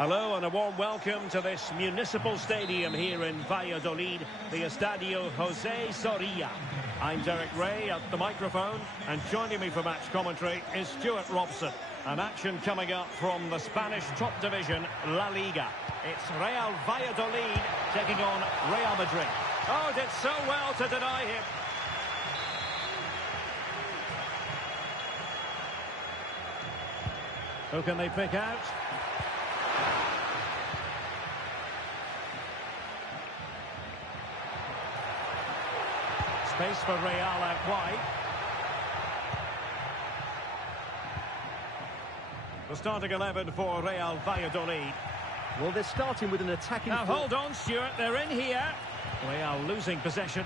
Hello and a warm welcome to this municipal stadium here in Valladolid, the Estadio José Zorrilla. I'm Derek Ray at the microphone, and joining me for match commentary is Stuart Robson. An action coming up from the Spanish top division, La Liga. It's Real Valladolid taking on Real Madrid. Oh, did so well to deny him. Who can they pick out? Space for Real out wide. The starting 11 for Real Valladolid. Well, they're starting with an attacking... Now, hold on, Stuart. They're in here. Real losing possession.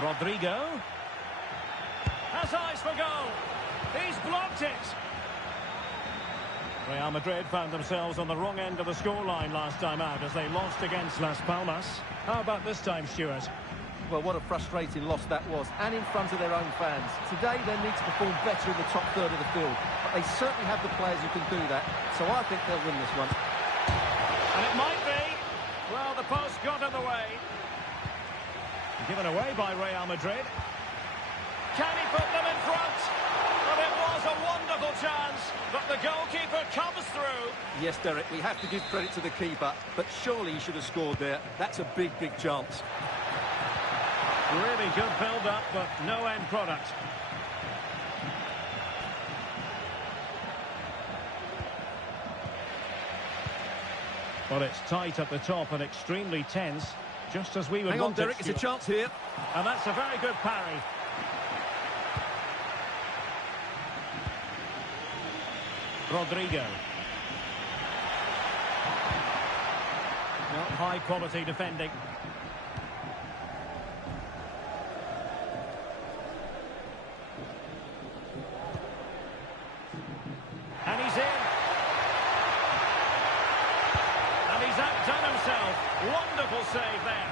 Rodrigo. Has eyes for goal. He's blocked it. Real Madrid found themselves on the wrong end of the scoreline last time out as they lost against Las Palmas. How about this time, Stuart? Well, what a frustrating loss that was, and in front of their own fans. Today, they need to perform better in the top third of the field, but they certainly have the players who can do that, so I think they'll win this one. And it might be. Well, the post got in the way. Given away by Real Madrid. Can he put them in front? Well, it was a wonderful chance, but the goalkeeper comes through. Yes, Derek, we have to give credit to the keeper, but surely he should have scored there. That's a big, big chance. Really good build-up, but no end product. Well, it's tight at the top and extremely tense, just as we would want it. Hang on, Derek, it's a chance here. And that's a very good parry. Rodrigo. Not high-quality defending. And he's in. And he's outdone himself. Wonderful save there.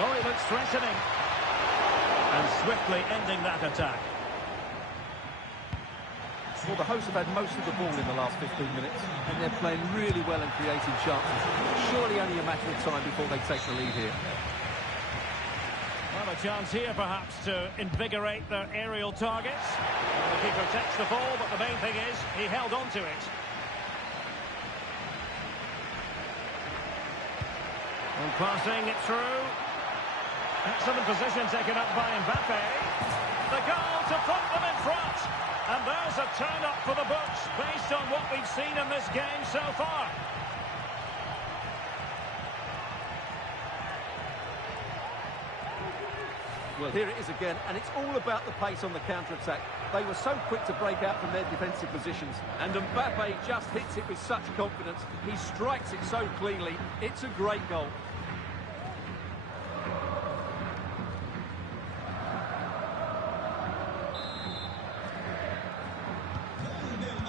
Oh, he looks threatening. And swiftly ending that attack. Well, the hosts have had most of the ball in the last 15 minutes, and they're playing really well and creating chances. Surely only a matter of time before they take the lead here. Well, a chance here, perhaps, to invigorate their aerial targets. The keeper takes the ball, but the main thing is he held on to it. And passing it through. Excellent position taken up by Mbappe. The goal to put them in front. And there's a turn-up for the books based on what we've seen in this game so far. Well, here it is again, and it's all about the pace on the counter-attack. They were so quick to break out from their defensive positions, and Mbappe just hits it with such confidence. He strikes it so cleanly. It's a great goal.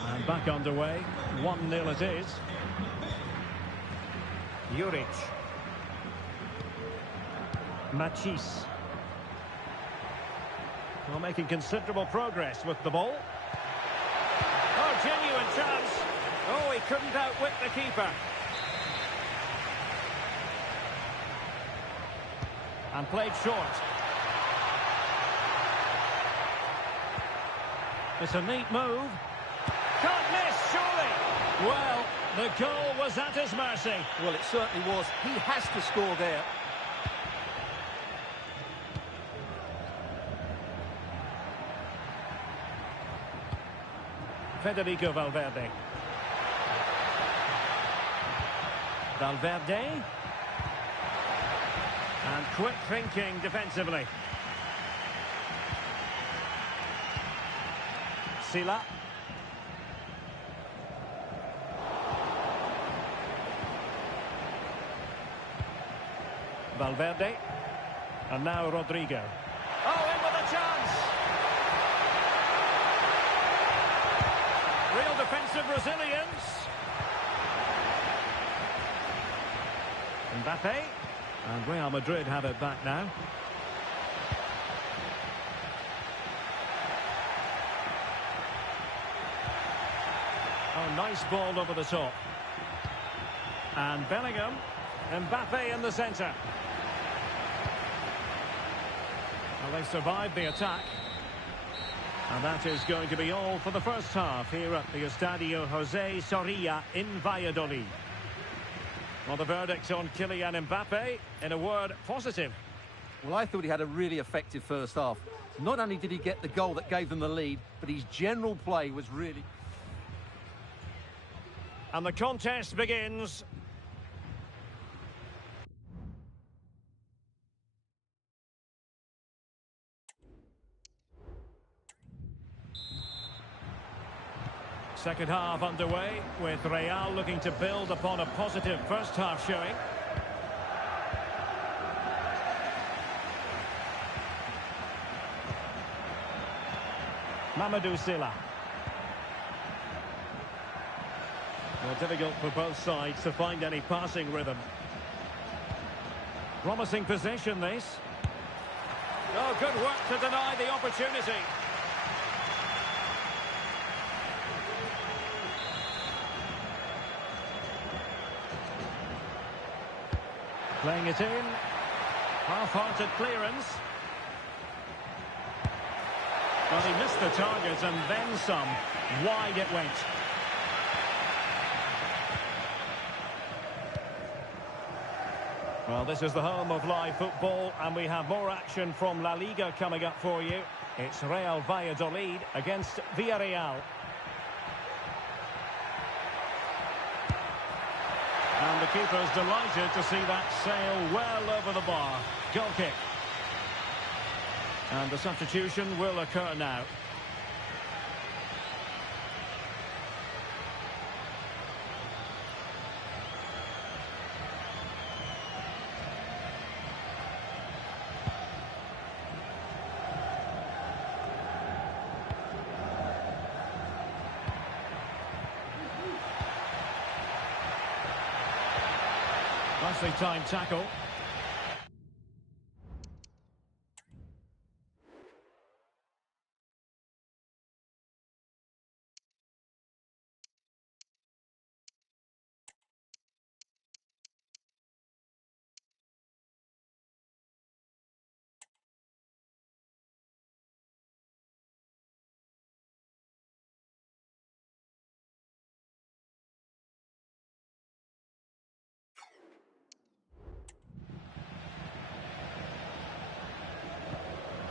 And back underway. 1-0 it is. Juric. Machis. Well, making considerable progress with the ball. Oh, genuine chance. Oh, he couldn't outwit the keeper. And played short. It's a neat move. Can't miss, surely. Well, the goal was at his mercy. Well, it certainly was. He has to score there. Federico Valverde. Valverde. And quick thinking defensively. Sila. Valverde. And now Rodrigo. Oh, in with a chance! Real defensive resilience. Mbappe. And Real Madrid have it back. back now. Oh, nice ball over the top. And Bellingham. Mbappe in the centre. Well, they survived the attack. And that is going to be all for the first half here at the Estadio José Zorrilla in Valladolid. Well, the verdict on Kylian Mbappe, in a word, positive. Well, I thought he had a really effective first half. Not only did he get the goal that gave them the lead, but his general play was really... And the contest begins. Second half underway, with Real looking to build upon a positive first half showing. Mamadou Sylla. Well, difficult for both sides to find any passing rhythm. Promising possession, this. Oh, good work to deny the opportunity. Playing it in. Half-hearted clearance. Well, he missed the target and then some. Wide it went. Well, this is the home of live football, and we have more action from La Liga coming up for you. It's Real Valladolid against Villarreal. And the keeper's delighted to see that sail well over the bar. Goal kick. And the substitution will occur now. Nicely timed tackle.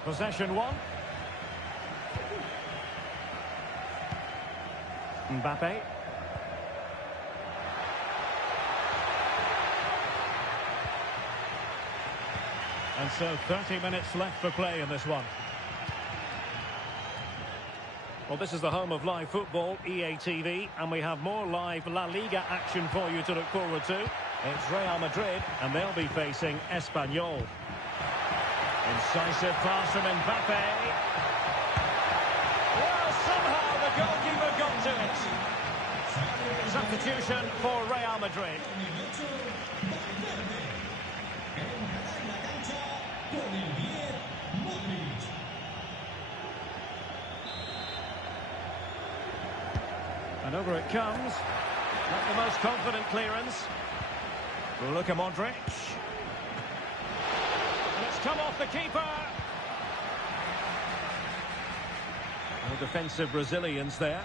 Possession one. Mbappe. And so 30 minutes left for play in this one. Well, this is the home of live football, EA TV, and we have more live La Liga action for you to look forward to. It's Real Madrid, and they'll be facing Espanyol. Incisive pass from Mbappe. Well, somehow the goalkeeper got to it. Substitution for Real Madrid. And over it comes. Not the most confident clearance. Luka Modric. Come off the keeper. No defensive Brazilians there.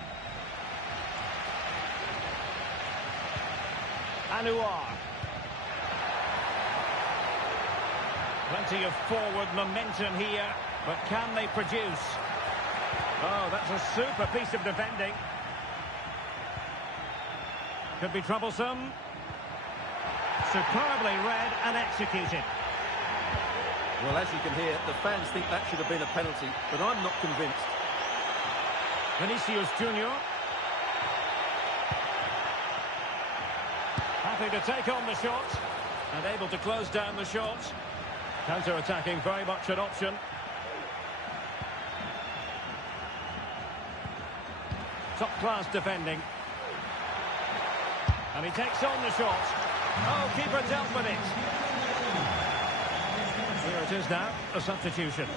Anuar. Plenty of forward momentum here, but can they produce? Oh, that's a super piece of defending. Could be troublesome. Superbly read and executed. Well, as you can hear, the fans think that should have been a penalty, but I'm not convinced. Vinicius Junior. Happy to take on the shot and able to close down the shot. Counter-attacking, very much an option. Top-class defending. And he takes on the shot. Oh, keeper dealt with it. Here it is now, a substitution.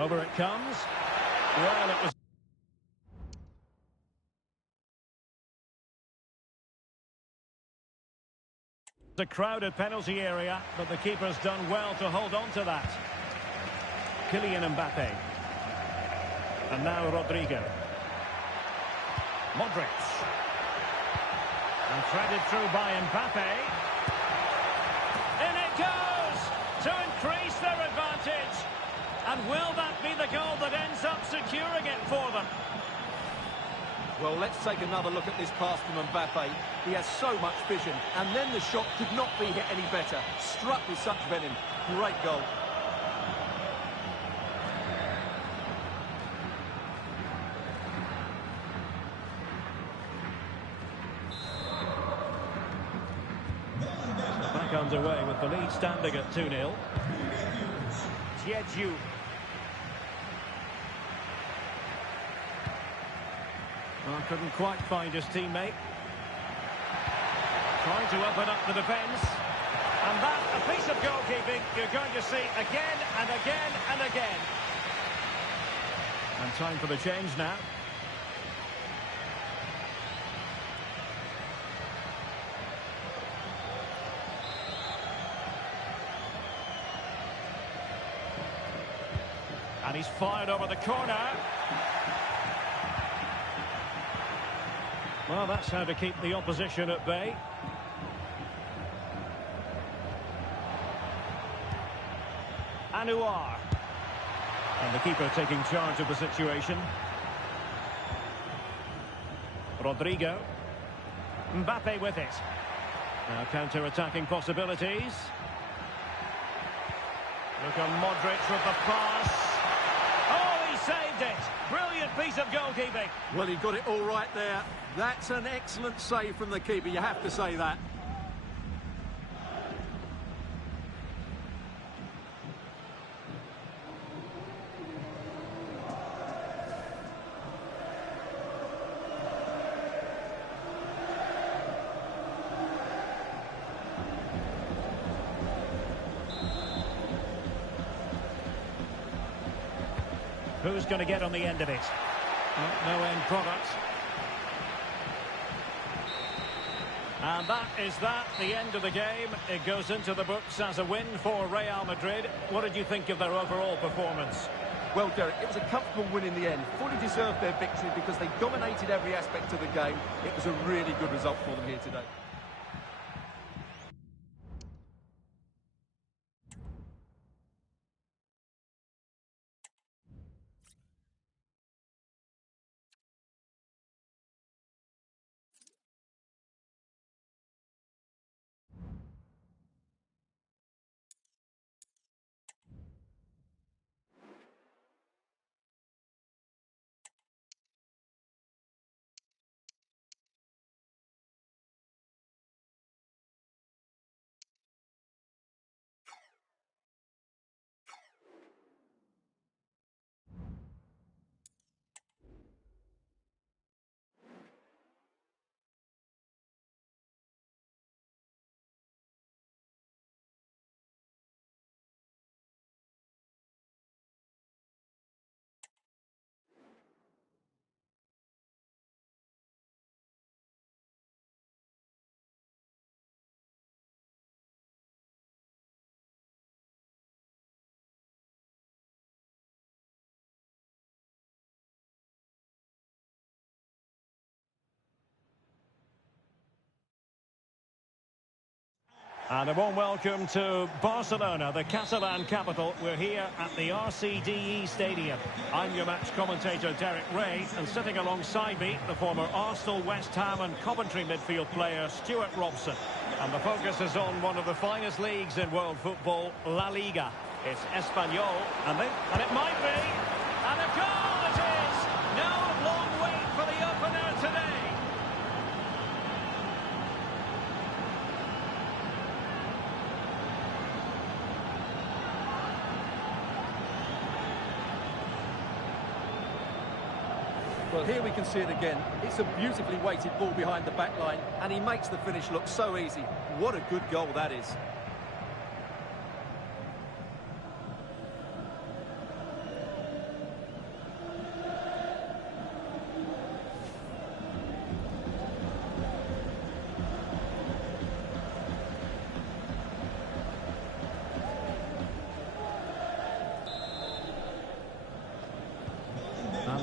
Over it comes. Well, it was a crowded penalty area, but the keeper's done well to hold on to that. Kylian Mbappe. And now Rodrigo. Modric. And threaded through by Mbappe. In it goes! To increase their advantage. And will that be the goal that ends up securing it for them? Well, let's take another look at this pass from Mbappe. He has so much vision, and then the shot could not be hit any better. Struck with such venom. Great goal. Back underway with the lead standing at 2-0. Diedhiou. Well, couldn't quite find his teammate. Trying to open up the defence. And that, a piece of goalkeeping you're going to see again and again and again. And time for the change now. And he's fired over the corner. Well, that's how to keep the opposition at bay. Anouar. And the keeper taking charge of the situation. Rodrigo. Mbappe with it. Now counter-attacking possibilities. Look at Modric with the pass. Oh, he saved it. Brilliant piece of goalkeeping. Well, he got it all right there. That's an excellent save from the keeper, you have to say that. Who's going to get on the end of it? No end product. And that is the end of the game. It goes into the books as a win for Real Madrid. What did you think of their overall performance? Well, Derek, it was a comfortable win in the end. Fully deserved their victory because they dominated every aspect of the game. It was a really good result for them here today. And a warm welcome to Barcelona, the Catalan capital. We're here at the RCDE Stadium. I'm your match commentator, Derek Ray, and sitting alongside me, the former Arsenal, West Ham and Coventry midfield player, Stuart Robson. And the focus is on one of the finest leagues in world football, La Liga. It's Espanyol, and it might be, and a goal it is! No long wait for the opener today. Well, here we can see it again. It's a beautifully weighted ball behind the back line, and he makes the finish look so easy. What a good goal that is.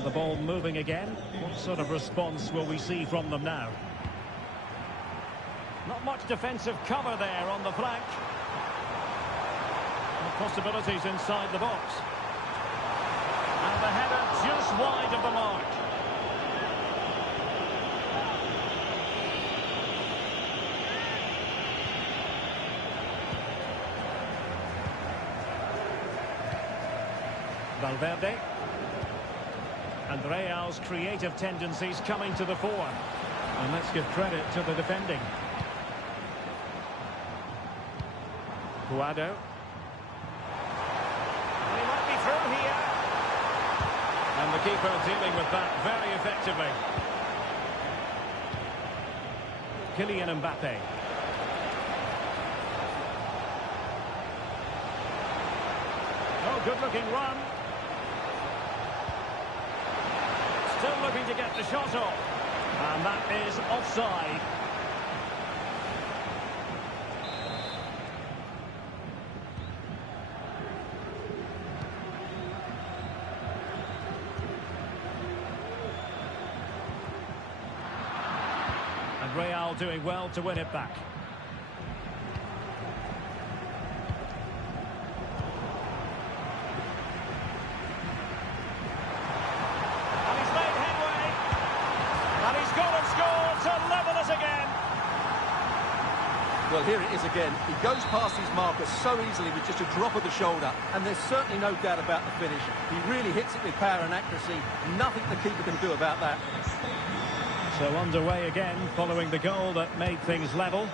The ball moving again. What sort of response will we see from them now? Not much defensive cover there on the flank. Possibilities inside the box. And the header just wide of the mark. Valverde. And Real's creative tendencies coming to the fore. And let's give credit to the defending. Guado. And he might be through here. And the keeper dealing with that very effectively. Kylian Mbappe. Oh, good-looking run. Still looking to get the shot off. And that is offside. And Real doing well to win it back. Well, here it is again. He goes past his marker so easily with just a drop of the shoulder, and there's certainly no doubt about the finish. He really hits it with power and accuracy. Nothing the keeper can do about that. So underway again, following the goal that made things level.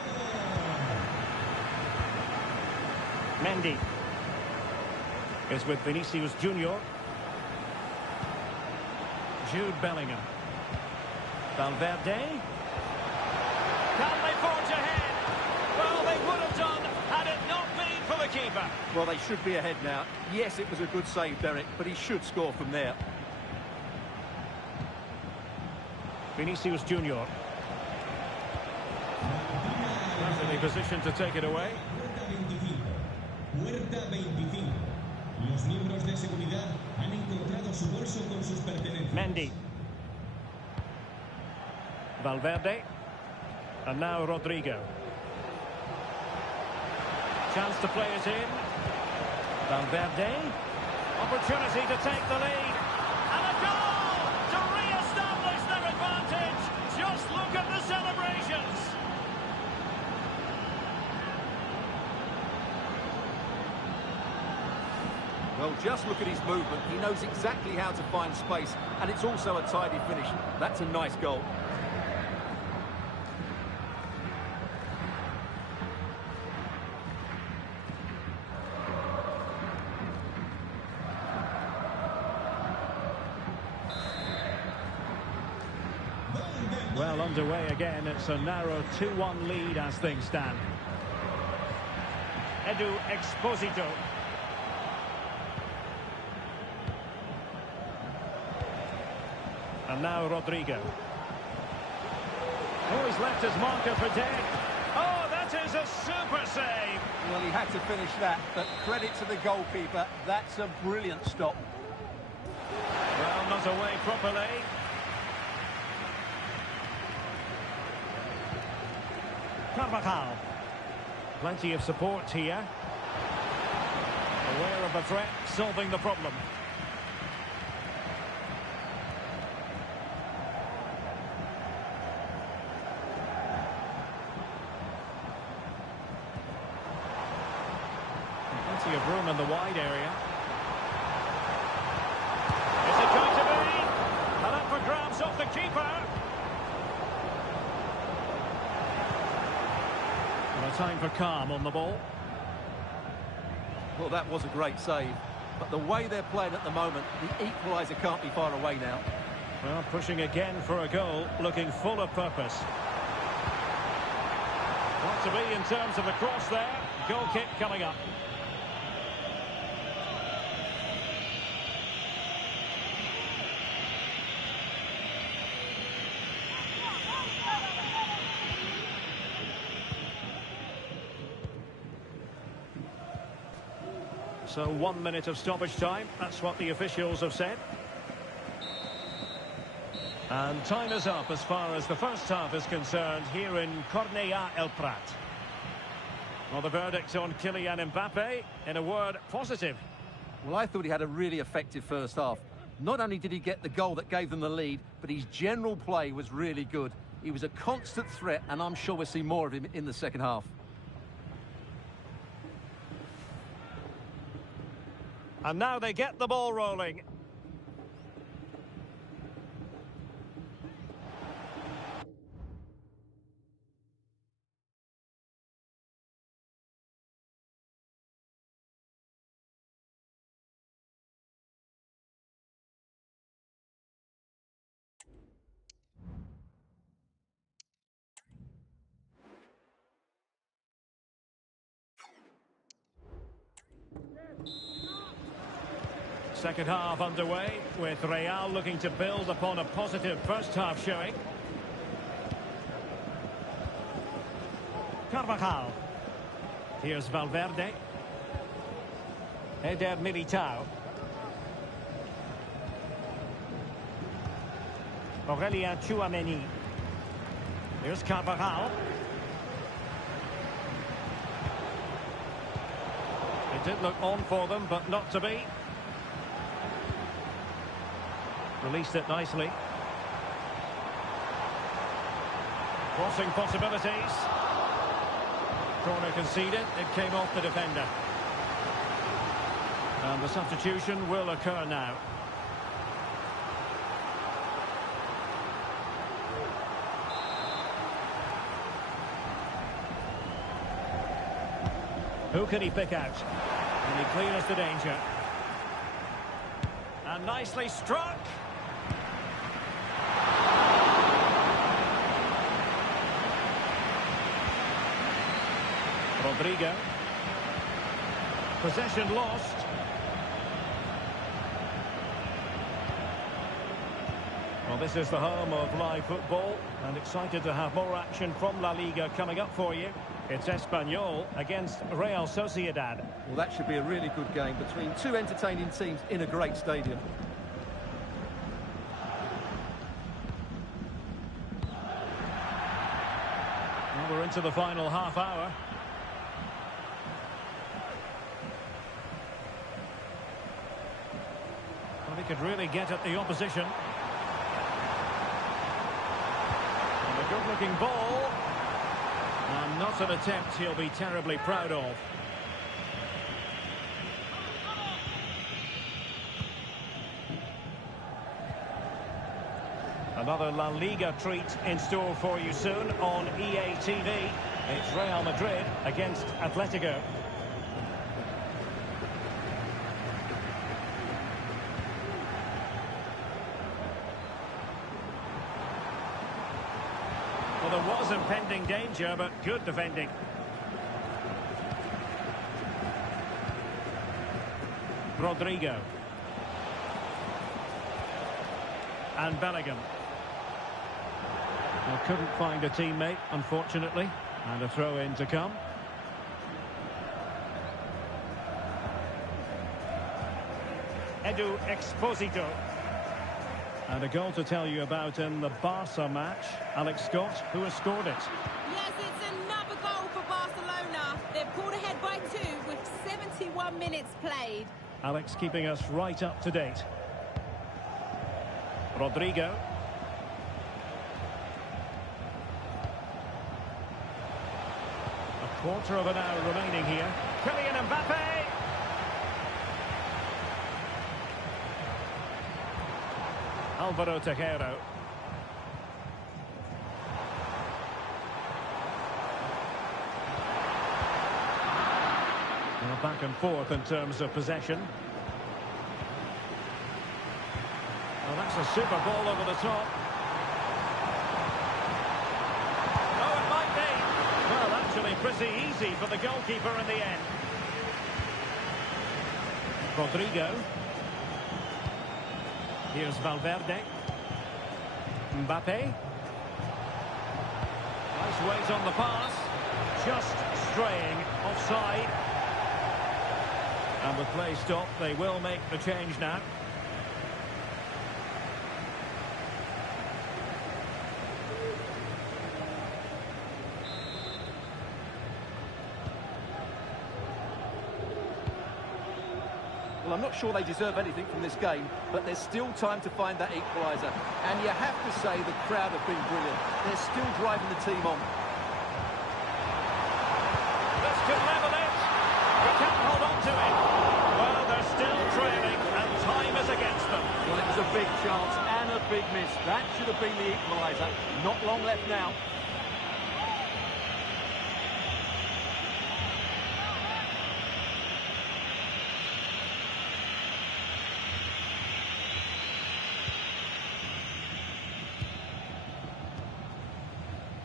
Mendy is with Vinicius Junior. Jude Bellingham. Valverde. Can they forge ahead? Well, they would have done had it not been for the keeper. Well, they should be ahead now. Yes, it was a good save, Derek, but he should score from there. Vinicius Junior. Perfectly positioned to take it away. Puerta 25. Los miembros de seguridad han encontrado su bolso con sus pertenencias. Mendy. Valverde. And now Rodrigo. Chance to play it in. Valverde. Opportunity to take the lead. And a goal to re-establish their advantage. Just look at the celebrations. Well, just look at his movement. He knows exactly how to find space, and it's also a tidy finish. That's a nice goal. Well, underway again. It's a narrow 2-1 lead as things stand. Edu Exposito. And now Rodrigo. Oh, he's left his marker for dead. Oh, that is a super save. Well, he had to finish that, but credit to the goalkeeper. That's a brilliant stop. Well, not away properly. Carvajal. Plenty of support here. Aware of the threat, solving the problem. Plenty of room in the wide area. Is it going to be? And up for grabs off the keeper. Time for calm on the ball. Well, that was a great save. But the way they're playing at the moment, the equaliser can't be far away now. Well, pushing again for a goal, looking full of purpose. Not to be in terms of the cross there. Goal kick coming up. So 1 minute of stoppage time. That's what the officials have said. And time is up as far as the first half is concerned here in Cornellà El Prat. Well, the verdict on Kylian Mbappe, in a word, positive. Well, I thought he had a really effective first half. Not only did he get the goal that gave them the lead, but his general play was really good. He was a constant threat, and I'm sure we'll see more of him in the second half. And now they get the ball rolling. Second half underway, with Real looking to build upon a positive first half showing. Carvajal. Here's Valverde. Eder Militao. Aurélien Tchouaméni. Here's Carvajal. It did look on for them, but not to be. Released it nicely. Crossing possibilities. Corner conceded. It came off the defender. And the substitution will occur now. Who can he pick out? And he clears the danger. And nicely struck. Rodrigo. Possession lost. Well, this is the home of live football, and excited to have more action from La Liga coming up for you. It's Espanyol against Real Sociedad. Well, that should be a really good game between two entertaining teams in a great stadium. Well, we're into the final half hour. Well, he could really get at the opposition. And a good-looking ball. And not an attempt he'll be terribly proud of. Another La Liga treat in store for you soon on EA TV. It's Real Madrid against Atletico. Well, there was impending danger, but good defending. Rodrigo. And Bellingham. Well, couldn't find a teammate, unfortunately. And a throw-in to come. Edu Exposito. And a goal to tell you about in the Barca match. Alex Scott, who has scored it. Yes, it's another goal for Barcelona. They've pulled ahead by 2 with 71 minutes played. Alex keeping us right up to date. Rodrigo. A quarter of an hour remaining here. Kylian Mbappe. Alvaro Tejero. Well, back and forth in terms of possession. Well, that's a super ball over the top. Oh, it might be. Well, actually pretty easy for the goalkeeper in the end. Rodrigo. Here's Valverde. Mbappe. Nice weight on the pass. Just straying offside. And with play stopped, they will make the change now. sure they deserve anything from this game, but there's still time to find that equaliser. And you have to say the crowd have been brilliant. They're still driving the team on. This could level it. He can't hold on to it. Well, they're still trailing, and time is against them. Well, it was a big chance and a big miss. That should have been the equaliser. Not long left now.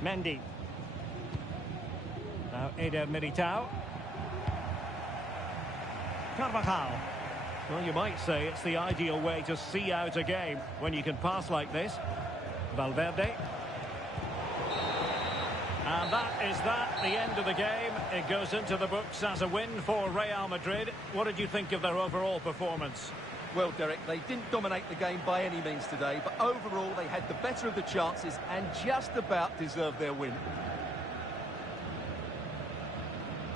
Mendy. Now Eder Militao. Carvajal. Well, you might say it's the ideal way to see out a game when you can pass like this. Valverde. And that is the end of the game. It goes into the books as a win for Real Madrid. What did you think of their overall performance? Well, Derek, they didn't dominate the game by any means today, but overall they had the better of the chances and just about deserved their win.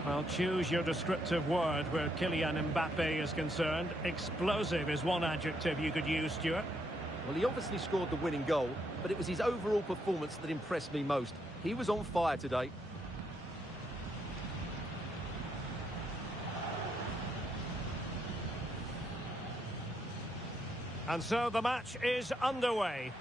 Well, choose your descriptive word where Kylian Mbappe is concerned. Explosive is one adjective you could use, Stuart. Well, he obviously scored the winning goal, but it was his overall performance that impressed me most. He was on fire today. And so the match is underway.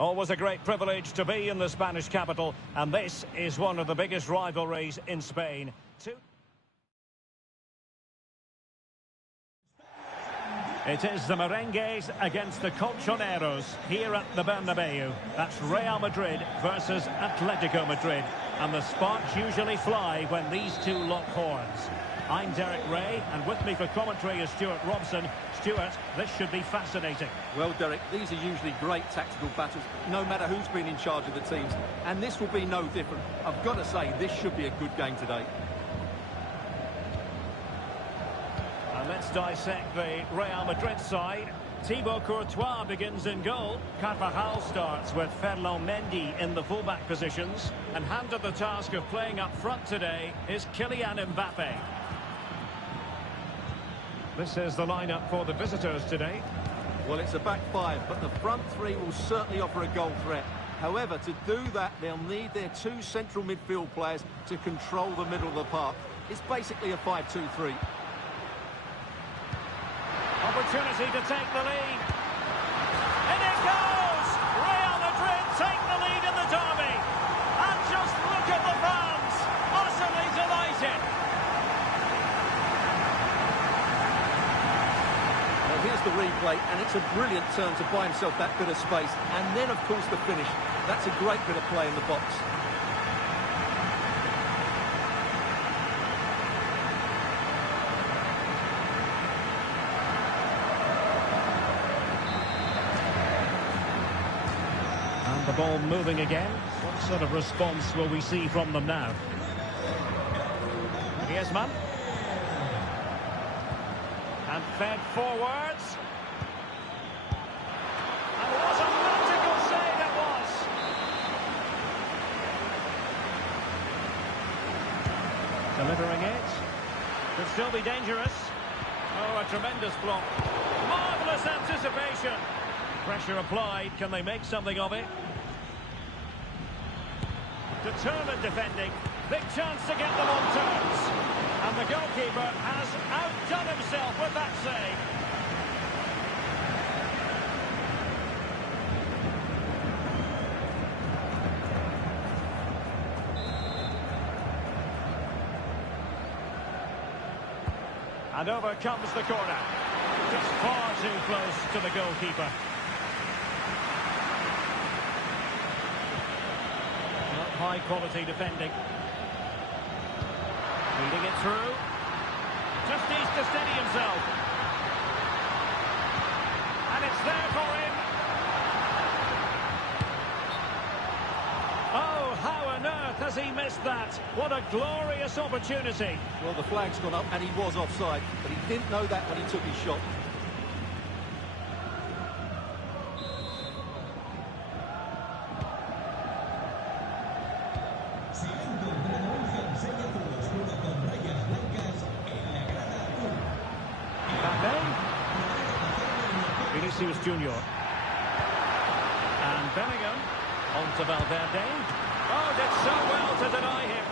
Always a great privilege to be in the Spanish capital, and this is one of the biggest rivalries in Spain. It is the Merengues against the Colchoneros here at the Bernabeu. That's Real Madrid versus Atletico Madrid. And the sparks usually fly when these two lock horns. I'm Derek Ray, and with me for commentary is Stuart Robson. Stuart, this should be fascinating. Well, Derek, these are usually great tactical battles, no matter who's been in charge of the teams. And this will be no different. I've got to say, this should be a good game today. And let's dissect the Real Madrid side. Thibaut Courtois begins in goal. Carvajal starts with Ferland Mendy in the fullback positions. And handed the task of playing up front today is Kylian Mbappe. This is the lineup for the visitors today. Well, it's a back five, but the front three will certainly offer a goal threat. However, to do that, they'll need their two central midfield players to control the middle of the park. It's basically a 5-2-3. Opportunity to take the lead. And it goes! Real Madrid take the lead in the derby. And just look at the fans. Utterly delighted. Well, here's the replay, and it's a brilliant turn to buy himself that bit of space. And then, of course, the finish. That's a great bit of play in the box. The ball moving again. What sort of response will we see from them now? Griezmann. And fed forwards. And what a Delivering it. Could still be dangerous. Oh, a tremendous block. Marvellous anticipation. Pressure applied. Can they make something of it? Determined defending. Big chance to get them on terms. And the goalkeeper has outdone himself with that save. And over comes the corner. Just far too close to the goalkeeper. Not high quality defending. Leading it through. Just needs to steady himself. And it's there for him. Oh, how on earth has he missed that? What a glorious opportunity. Well, the flag's gone up and he was offside, but he didn't know that when he took his shot. Se ha encontrado un jersey azul oscuro con rayas blancas en la grada azul. Mbappe. Vinicius Junior. And Bellingham. On to Valverde. Oh, did so well to deny him.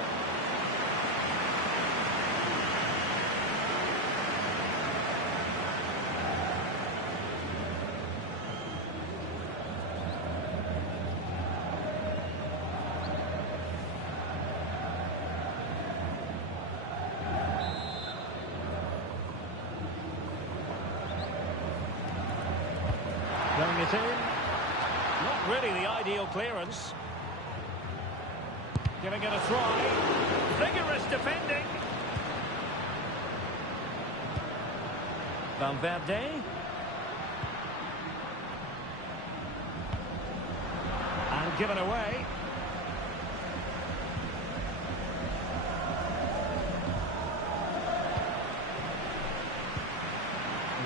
Going it in. Not really the ideal clearance. Giving it a try. Vigorous defending. Valverde. And given away.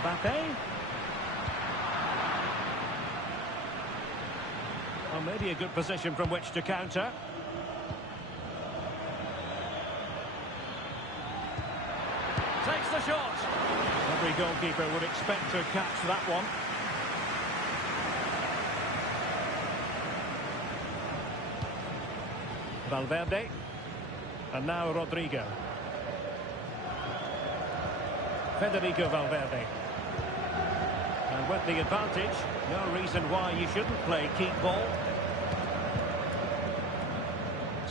Mbappe. Well, maybe a good position from which to counter. Takes the shot. Every goalkeeper would expect to catch that one. Valverde. And now Rodrigo. Federico Valverde. And with the advantage, no reason why you shouldn't play keep ball.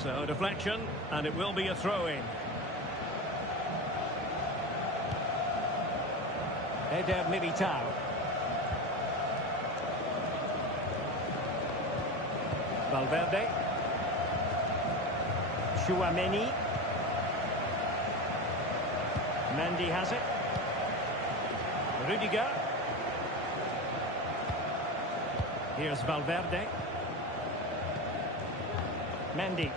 So deflection, and it will be a throw-in. Eder Militao. Valverde. Tchouaméni. Mendy has it. Rudiger. Here's Valverde. Mendy.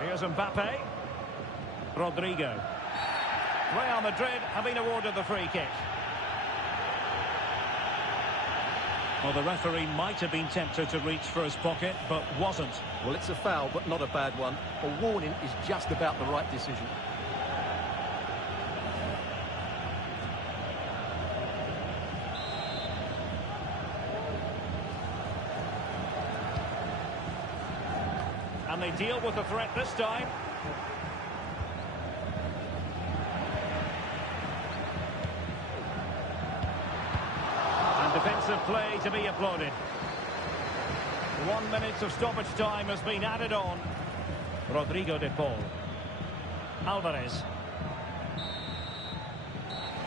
Here's Mbappe. Rodrigo. Real Madrid have been awarded the free kick. Well, the referee might have been tempted to reach for his pocket, but wasn't. Well, it's a foul, but not a bad one. A warning is just about the right decision. And they deal with the threat this time. And defensive play to be applauded. 1 minute of stoppage time has been added on. Rodrigo de Paul. Alvarez.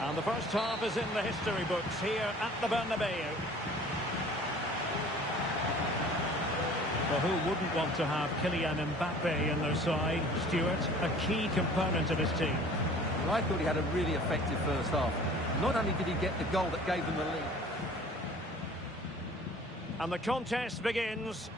And the first half is in the history books here at the Bernabeu. Well, who wouldn't want to have Kylian Mbappe in their side, Stuart? A key component of his team. Well, I thought he had a really effective first half. Not only did he get the goal that gave them the lead. And the contest begins.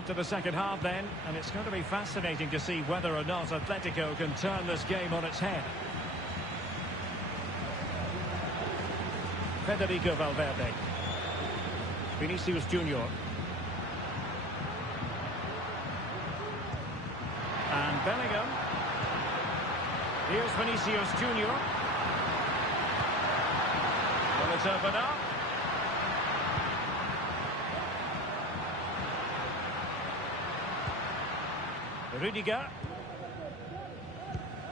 Into the second half then, and it's going to be fascinating to see whether or not Atletico can turn this game on its head. Federico Valverde. Vinicius Junior. And Bellingham. Here's Vinicius Junior. Well, it's open up. Rudiger.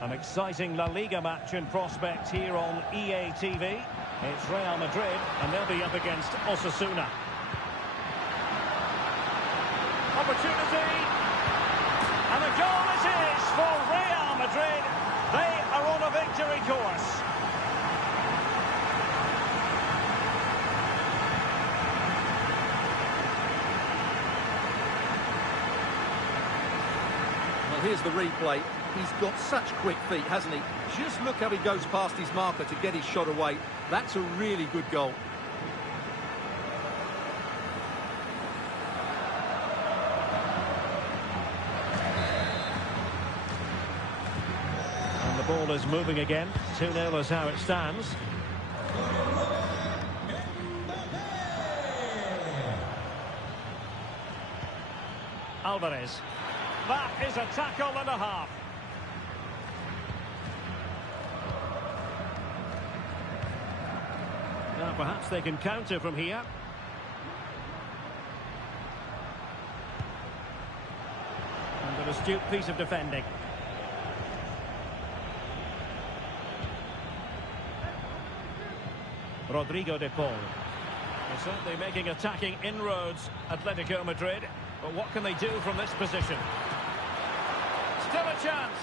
An exciting La Liga match in prospect here on EA TV. It's Real Madrid, and they'll be up against Osasuna. Opportunity. And the goal it is for Real Madrid. They are on a victory course. Well, here's the replay. He's got such quick feet, hasn't he? Just look how he goes past his marker to get his shot away. That's a really good goal. And the ball is moving again. 2-0 is how it stands. Alvarez. That is a tackle and a half. Now perhaps they can counter from here. And an astute piece of defending. Rodrigo de Paul. They're certainly making attacking inroads, Atletico Madrid. But what can they do from this position? Still a chance.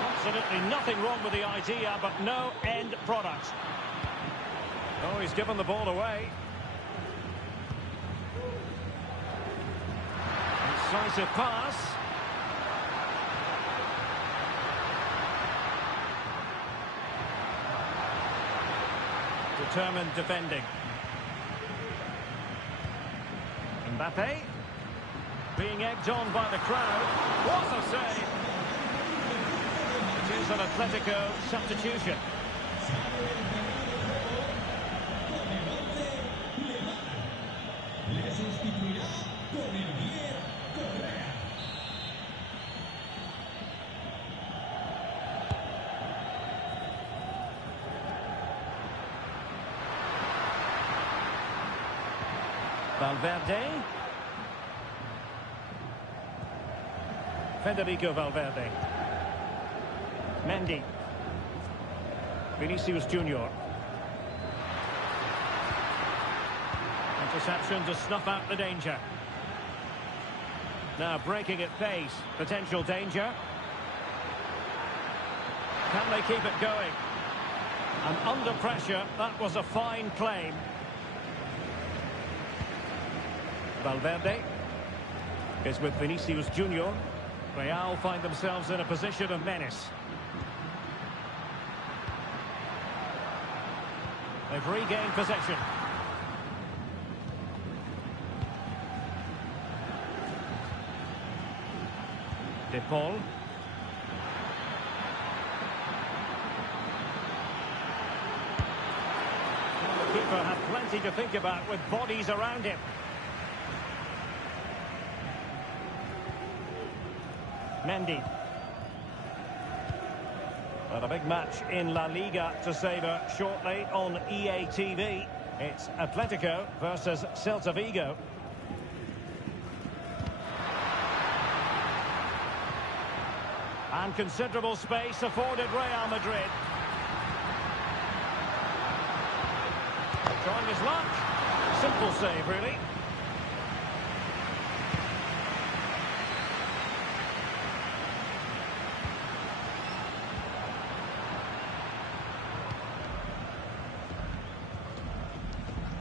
Absolutely nothing wrong with the idea, but no end product. Oh, he's given the ball away. Incisive pass. Determined defending. Mbappe. Being egged on by the crowd. What a save! It is an Atletico substitution. Valverde. Federico Valverde. Mendy. Vinicius Junior. Interception to snuff out the danger. Now breaking at pace. Potential danger. Can they keep it going? And under pressure, that was a fine claim. Valverde is with Vinicius Junior. Real find themselves in a position of menace. They've regained possession. De Paul. The keeper had plenty to think about with bodies around him. Mendy. Well, a big match in La Liga to savour shortly on EA TV. It's Atletico versus Celta Vigo. And considerable space afforded Real Madrid. Trying his luck. Simple save, really.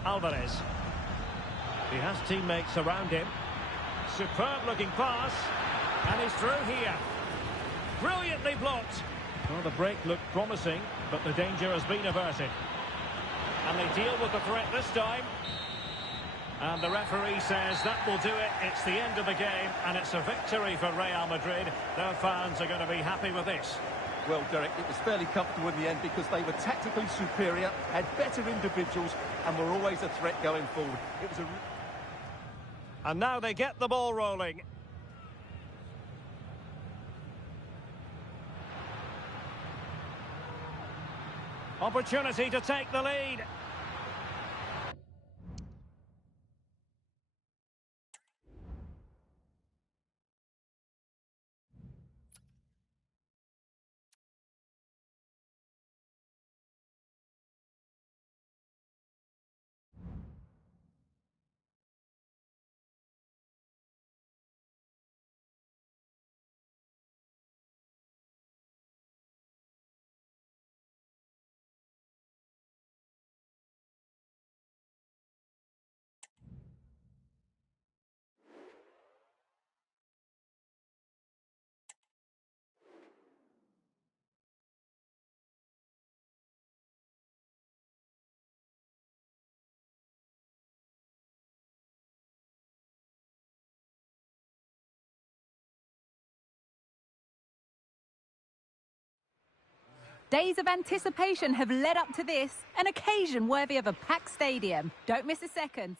Alvarez. He has teammates around him. Superb looking pass. And he's through here. Brilliantly blocked. Well, the break looked promising, but the danger has been averted. And they deal with the threat this time. And the referee says that will do it. It's the end of the game, and it's a victory for Real Madrid. Their fans are going to be happy with this. Well, Derek, it was fairly comfortable in the end because they were tactically superior, had better individuals, and were always a threat going forward. It was a... And now they get the ball rolling. Opportunity to take the lead. Days of anticipation have led up to this, an occasion worthy of a packed stadium. Don't miss a second.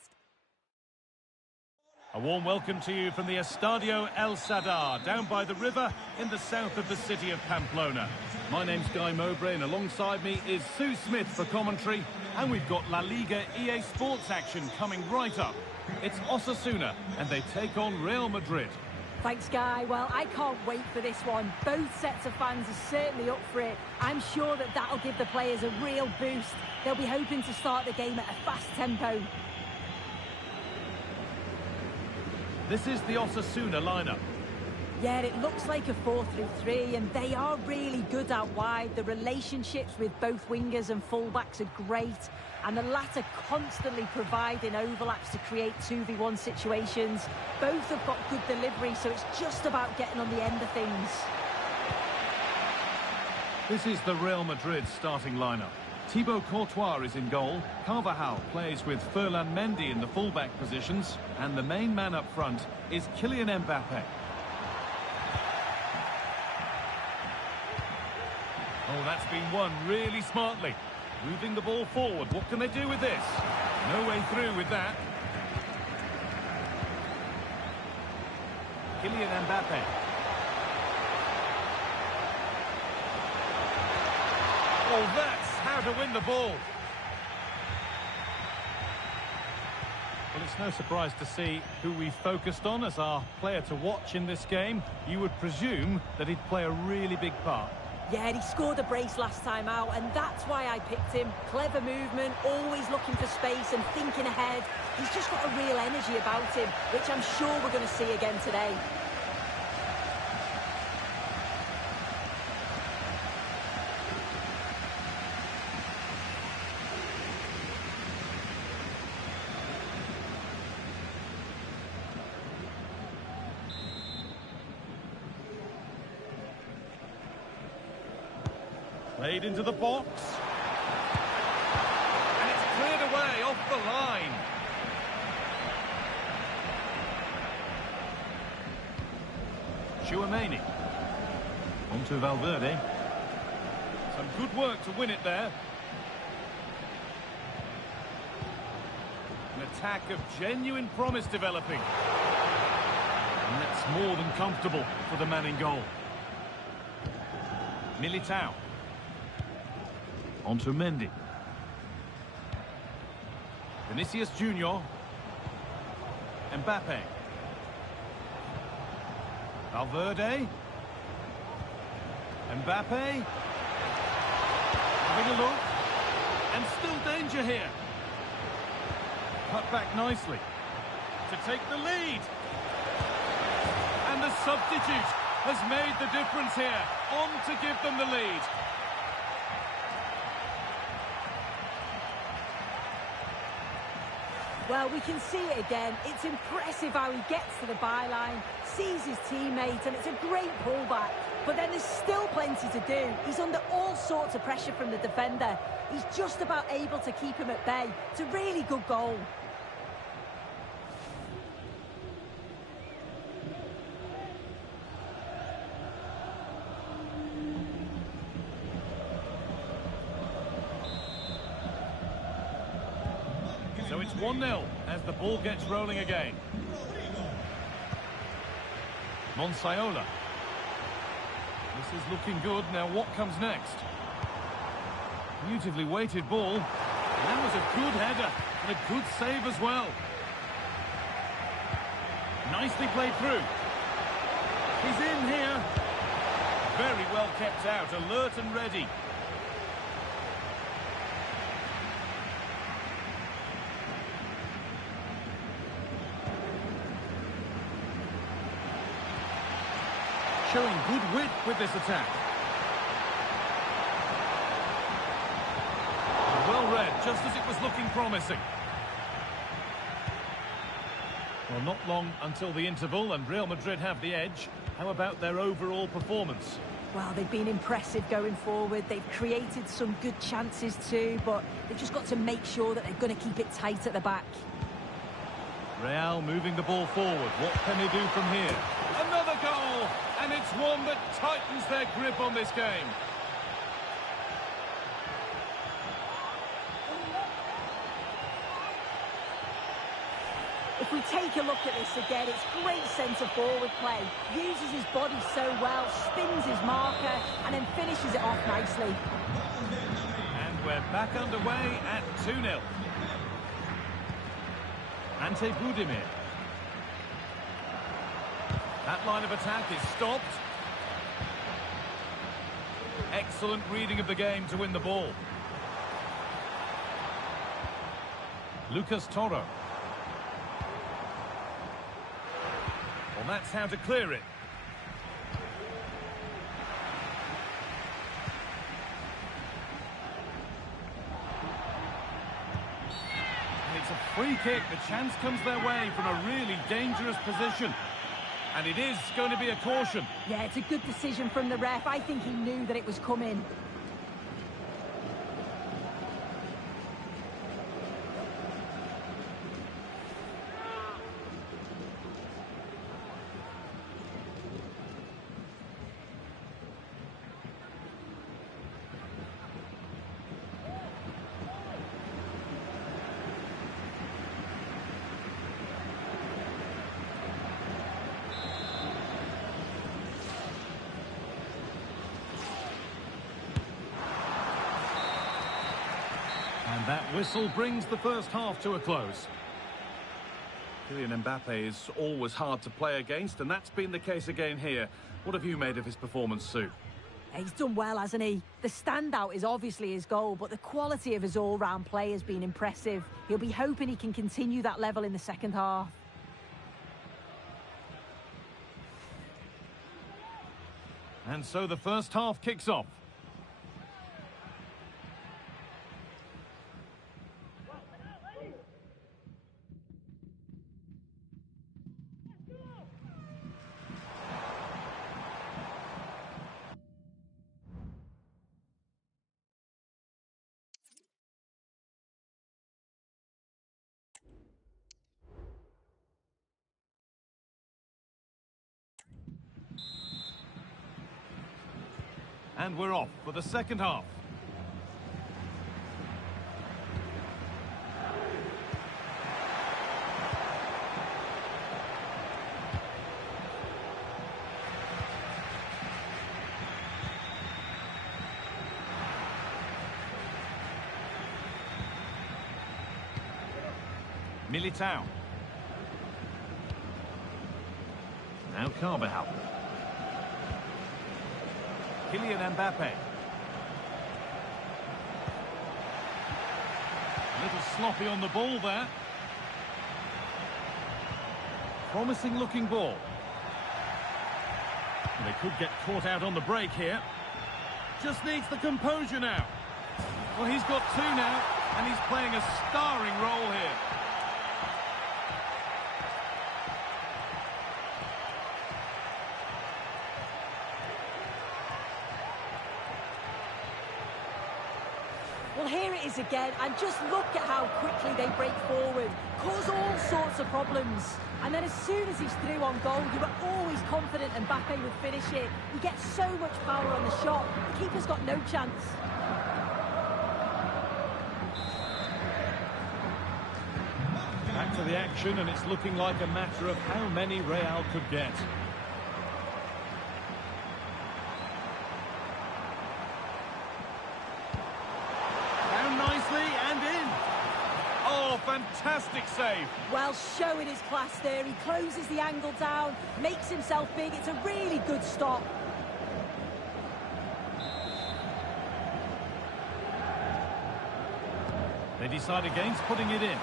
A warm welcome to you from the Estadio El Sadar, down by the river in the south of the city of Pamplona. My name's Guy Mowbray, and alongside me is Sue Smith for commentary, and we've got La Liga EA Sports action coming right up. It's Osasuna, and they take on Real Madrid. Thanks, Guy. Well, I can't wait for this one. Both sets of fans are certainly up for it. I'm sure that that'll give the players a real boost. They'll be hoping to start the game at a fast tempo. This is the Osasuna lineup. Yeah, it looks like a 4-3-3, and they are really good out wide. The relationships with both wingers and fullbacks are great, and the latter constantly providing overlaps to create 2v1 situations. Both have got good delivery, so it's just about getting on the end of things. This is the Real Madrid starting lineup. Thibaut Courtois is in goal. Carvajal plays with Ferland Mendy in the fullback positions, and the main man up front is Kylian Mbappe. Oh, that's been won really smartly. Moving the ball forward. What can they do with this? No way through with that. Kylian Mbappe. Oh, that's how to win the ball. Well, it's no surprise to see who we focused on as our player to watch in this game. You would presume that he'd play a really big part. Yeah, he scored a brace last time out, and that's why I picked him. Clever movement, always looking for space and thinking ahead. He's just got a real energy about him, which I'm sure we're going to see again today. Played into the box. And it's cleared away off the line. Tchouaméni. On to Valverde. Some good work to win it there. An attack of genuine promise developing. And that's more than comfortable for the man in goal. Militao. On to Mendy. Vinicius Junior. Mbappe. Valverde. Mbappe. Having a look. And still danger here. Cut back nicely. To take the lead. And the substitute has made the difference here. On to give them the lead. Well, we can see it again. It's impressive how he gets to the byline, sees his teammate, and it's a great pullback. But then there's still plenty to do. He's under all sorts of pressure from the defender. He's just about able to keep him at bay. It's a really good goal. 1-0 as the ball gets rolling again. Monsayola. This is looking good. Now what comes next? Beautifully weighted ball. That was a good header and a good save as well. Nicely played through. He's in here. Very well kept out, alert and ready. Showing good width with this attack. Well read, just as it was looking promising. Well, not long until the interval, and Real Madrid have the edge. How about their overall performance? Well, they've been impressive going forward. They've created some good chances too, but they've just got to make sure that they're going to keep it tight at the back. Real moving the ball forward. What can they do from here? Another goal! And it's one that tightens their grip on this game. If we take a look at this again, it's great centre-forward play. Uses his body so well, spins his marker, and then finishes it off nicely. And we're back underway at 2-0. Ante Budimir. That line of attack is stopped. Excellent reading of the game to win the ball. Lucas Toro. Well, that's how to clear it. And it's a free kick. The chance comes their way from a really dangerous position. And it is going to be a caution. Yeah, it's a good decision from the ref. I think he knew that it was coming. And that whistle brings the first half to a close. Kylian Mbappe is always hard to play against, and that's been the case again here. What have you made of his performance, Sue? He's done well, hasn't he? The standout is obviously his goal, but the quality of his all-round play has been impressive. He'll be hoping he can continue that level in the second half. And so the first half kicks off. And we're off for the second half. Militao. Now Carvajal. Kylian Mbappe. A little sloppy on the ball there. Promising looking ball. They could get caught out on the break here. Just needs the composure now. Well, he's got two now, and he's playing a starring role here. Well, here it is again, and just look at how quickly they break forward, cause all sorts of problems. And then as soon as he's through on goal, you were always confident Mbappe would finish it. He gets so much power on the shot, the keeper's got no chance. to the action, and it's looking like a matter of how many Real could get. Down nicely and in. Oh, fantastic save. Well, showing his class there. He closes the angle down, makes himself big. It's a really good stop. They decide against putting it in.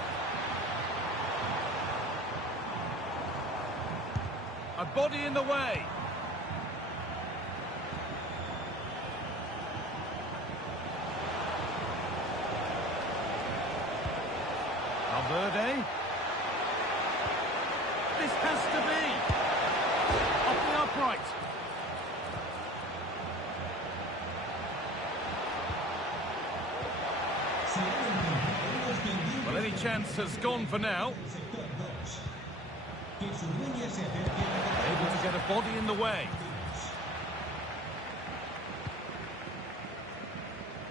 A body in the way. Valverde. This has to be. Off the upright. Well, any chance has gone for now. Able to get a body in the way.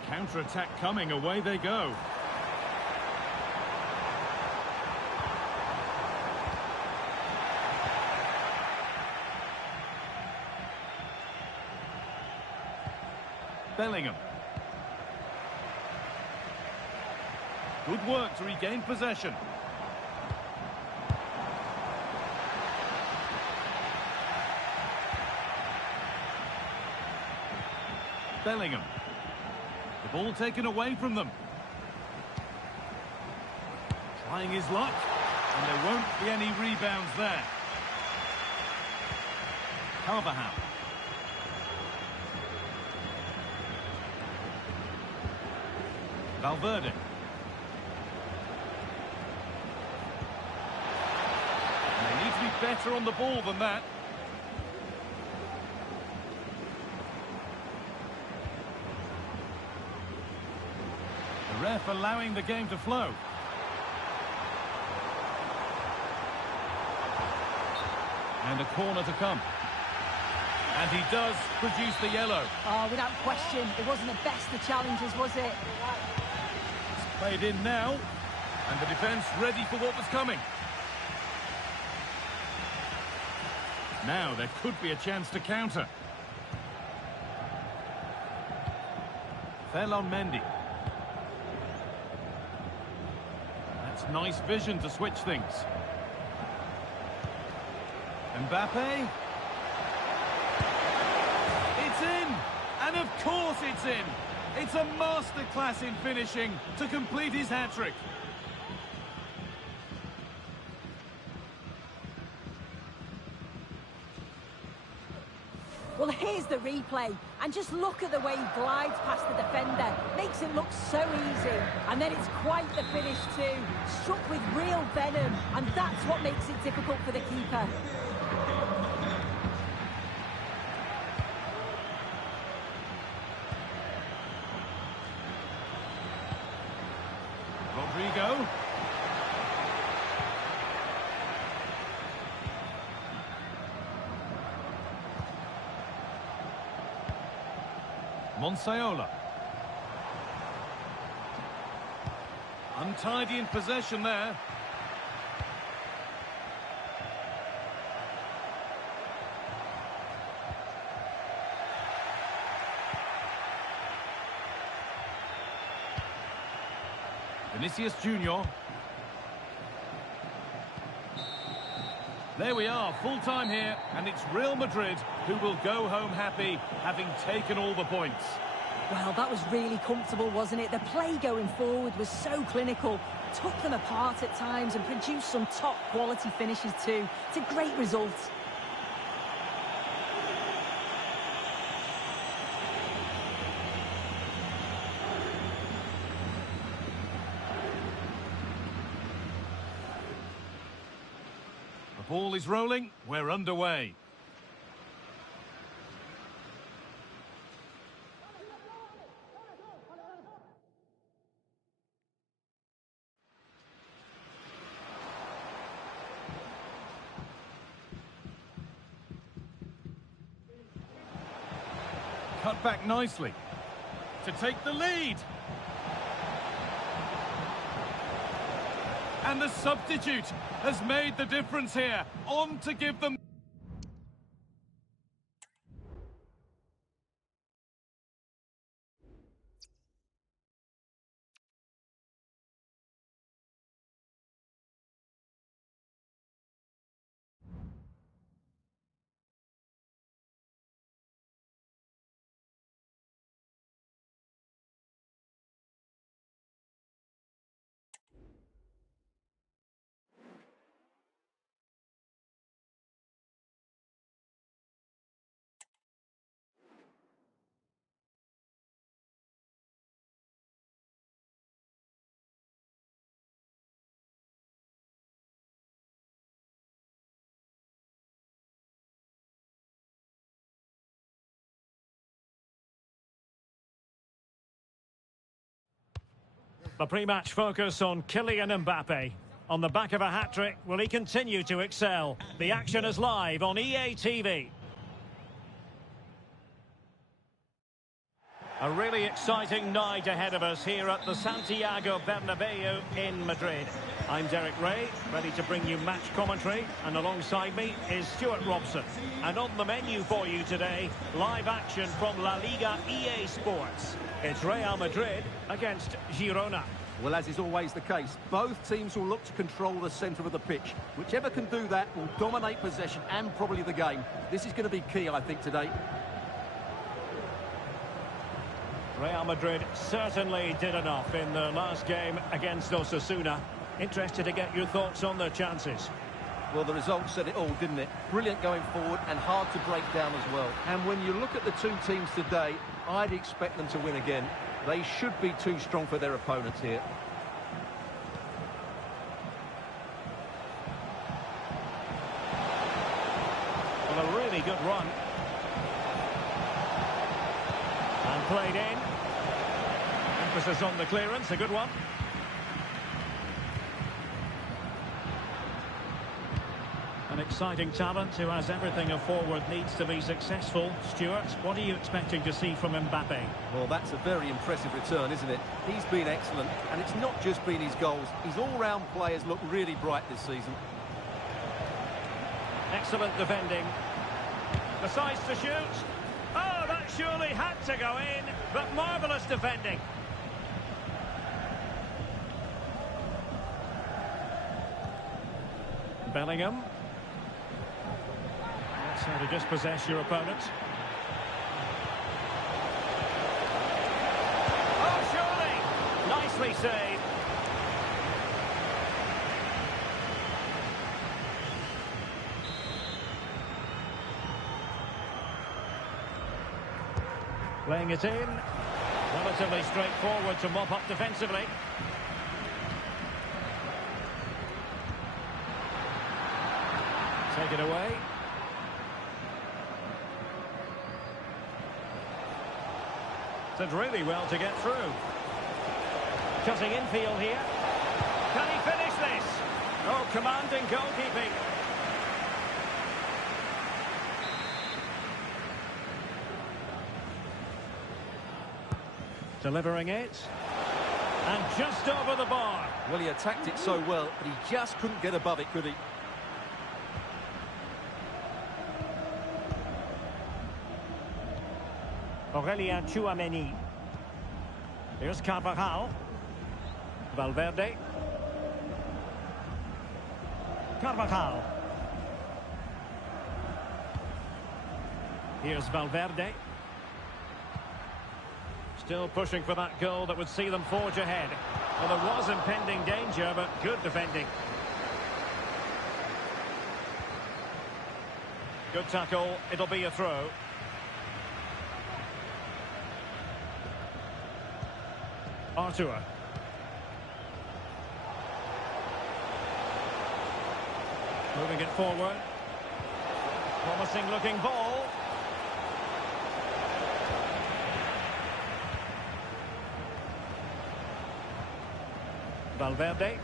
Counter-attack coming, away they go. Bellingham. Good work to regain possession. Bellingham. The ball taken away from them. Trying his luck, and there won't be any rebounds there. Carvajal. Valverde. And they need to be better on the ball than that. The ref allowing the game to flow. And a corner to come. And he does produce the yellow. Oh, without question, it wasn't the best of challenges, was it? Played in now, and the defence ready for what was coming. Now there could be a chance to counter. Ferland Mendy. That's nice vision to switch things. Mbappe. It's in! And of course it's in! It's a masterclass in finishing to complete his hat-trick. Well, here's the replay, and just look at the way he glides past the defender. Makes it look so easy, and then it's quite the finish too. Struck with real venom, and that's what makes it difficult for the keeper. Rodrigo. Monsayola. Untidy in possession there. Vinicius Junior. There we are, full time here, and it's Real Madrid who will go home happy, having taken all the points. Well, that was really comfortable, wasn't it? The play going forward was so clinical, took them apart at times and produced some top-quality finishes too. It's a great result. The ball is rolling, we're underway. Cut back nicely to take the lead. And the substitute has made the difference here. On to give them... The pre-match focus on Kylian Mbappe. On the back of a hat-trick, will he continue to excel? The action is live on EA TV. A really exciting night ahead of us here at the Santiago Bernabeu in Madrid. I'm Derek Ray, ready to bring you match commentary, and alongside me is Stuart Robson. And on the menu for you today, live action from La Liga EA Sports. It's Real Madrid against Girona. Well, as is always the case, both teams will look to control the centre of the pitch. Whichever can do that will dominate possession and probably the game. This is going to be key, I think, today. Real Madrid certainly did enough in the last game against Osasuna. Interested to get your thoughts on their chances. Well, the result said it all, didn't it? Brilliant going forward and hard to break down as well. And when you look at the two teams today, I'd expect them to win again. They should be too strong for their opponents here. Well, a really good run. And played in. Emphasis on the clearance, a good one. An exciting talent who has everything a forward needs to be successful. Stuart, what are you expecting to see from Mbappe? Well, that's a very impressive return, isn't it? He's been excellent, and it's not just been his goals. His all-round play has looked really bright this season. Excellent defending. Decides to shoot. Oh, that surely had to go in, but marvellous defending. Bellingham. That's how to dispossess your opponent. Oh, surely! Nicely saved. Playing it in. Relatively straightforward to mop up defensively. Take it away. Did really well to get through. Cutting infield here. Can he finish this? Oh, commanding goalkeeping. Delivering it. And just over the bar. Well, he attacked it so well, but he just couldn't get above it, could he? Aurelien Tchouameni. Here's Carvajal. Valverde. Carvajal. Here's Valverde. Still pushing for that goal that would see them forge ahead. Well, there was impending danger, but good defending. Good tackle. It'll be a throw. Artur. Moving it forward. Promising looking ball. Valverde.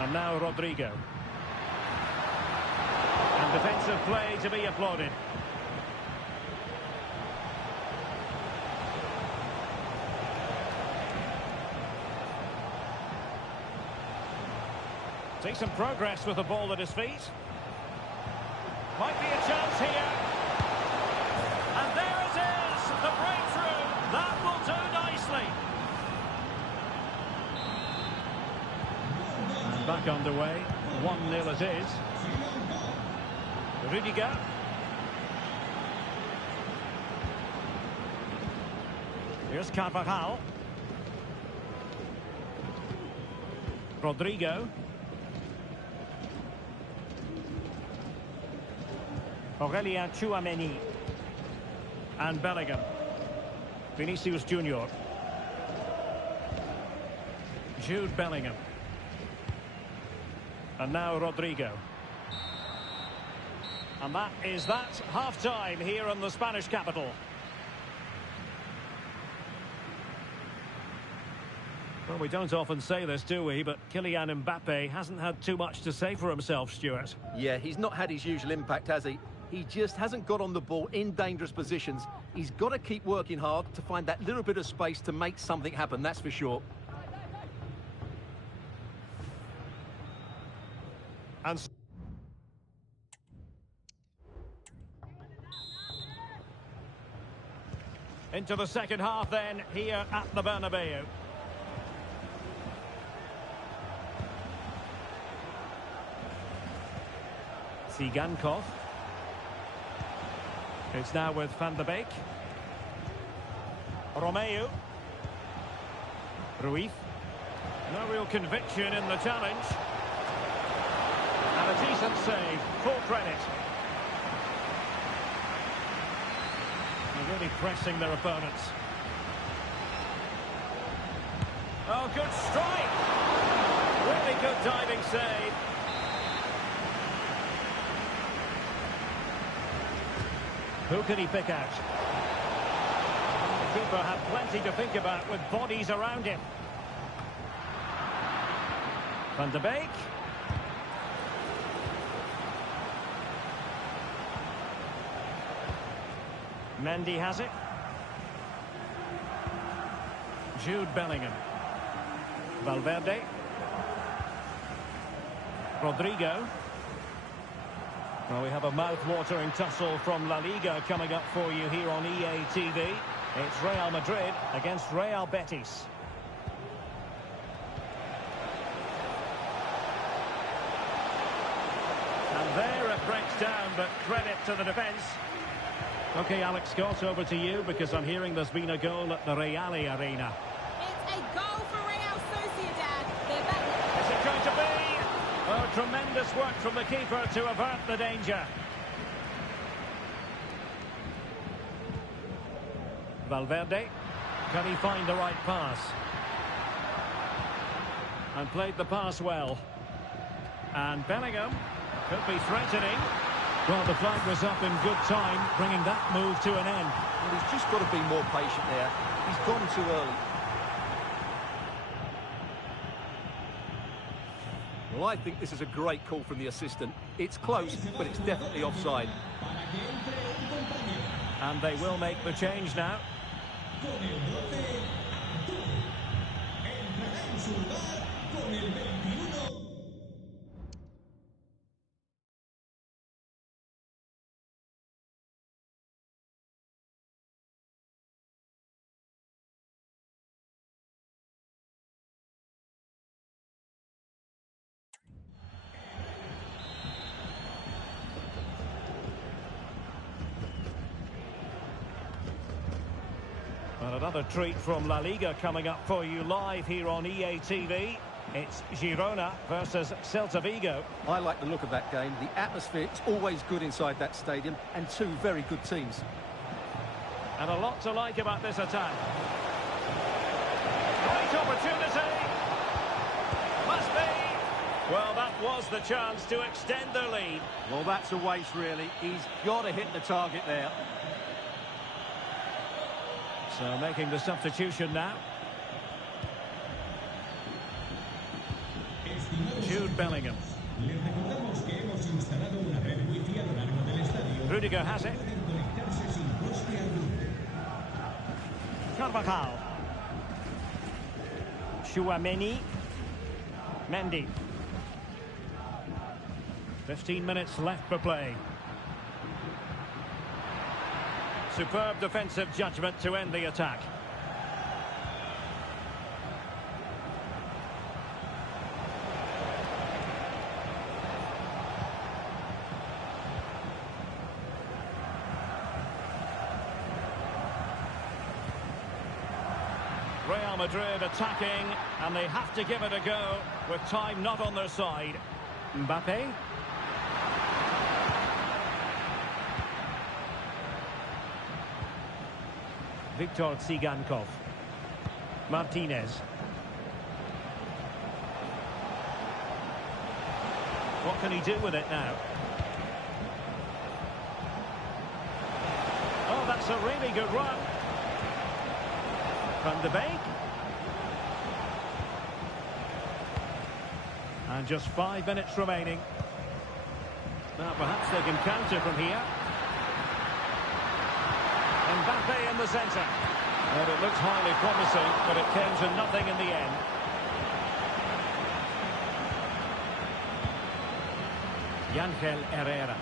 And now Rodrigo. And defensive play to be applauded. Decent progress with the ball at his feet. Might be a chance here. And there it is, the breakthrough. That will do nicely. And back underway. 1-0 it is. Rudiger. Here's Carvajal. Rodrigo. Aurelien Tchouameni. And Bellingham. Vinicius Junior. Jude Bellingham. And now Rodrigo. And that is that. Half-time here in the Spanish capital. Well, we don't often say this, do we? But Kylian Mbappe hasn't had too much to say for himself, Stuart. Yeah, he's not had his usual impact, has he? He just hasn't got on the ball in dangerous positions. He's got to keep working hard to find that little bit of space to make something happen, that's for sure. And into the second half then, here at the Bernabeu. Tsigankov. It's now with Van de Beek. Romeu. Ruiz. No real conviction in the challenge. And a decent save, full credit. They're really pressing their opponents. Oh, good strike! Really good diving save. Who can he pick out? The keeper had plenty to think about with bodies around him. Van de Beek. Mendy has it. Jude Bellingham. Valverde. Rodrigo. Well, we have a mouth-watering tussle from La Liga coming up for you here on EA TV. It's Real Madrid against Real Betis. And there it breaks down, but credit to the defence. OK, Alex Scott, over to you, because I'm hearing there's been a goal at the Real Arena. It's a goal for Real Sociedad. They're back. Is it going to be? Oh, tremendous work from the keeper to avert the danger. Valverde. Can he find the right pass? And played the pass well. And Bellingham could be threatening. Well, the flag was up in good time, bringing that move to an end. Well, he's just got to be more patient there. He's gone too early. Well, I think this is a great call from the assistant. It's close, but it's definitely offside. And they will make the change now. And another treat from La Liga coming up for you live here on EA TV. It's Girona versus Celta Vigo. I like the look of that game. The atmosphere is always good inside that stadium, and two very good teams. And a lot to like about this attack. Great opportunity. Must be. Well, that was the chance to extend their lead. Well, that's a waste, really. He's got to hit the target there. So making the substitution now. Jude Bellingham. Rudiger has it. Carvajal. Tchouameni. Mendy. 15 minutes left for play. Superb defensive judgment to end the attack. Real Madrid attacking, and they have to give it a go with time not on their side. Mbappe. Viktor Tsigankov. Martinez. What can he do with it now? Oh, that's a really good run. Van de Beek. And just 5 minutes remaining. Now perhaps they can counter from here. Mbappe in the centre. Well, it looked highly promising, but it came to nothing in the end. Ángel Herrera.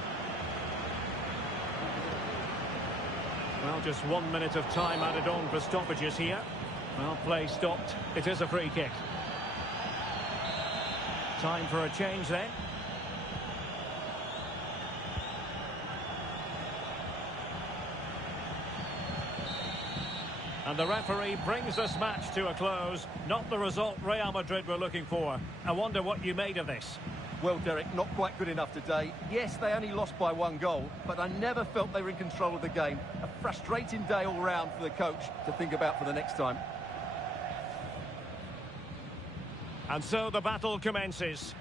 Well, just 1 minute of time added on for stoppages here. Well, play stopped. It is a free kick. Time for a change then. And the referee brings this match to a close. Not the result Real Madrid were looking for. I wonder what you made of this. Well, Derek, not quite good enough today. Yes, they only lost by 1 goal, but I never felt they were in control of the game. A frustrating day all round for the coach to think about for the next time. And so the battle commences.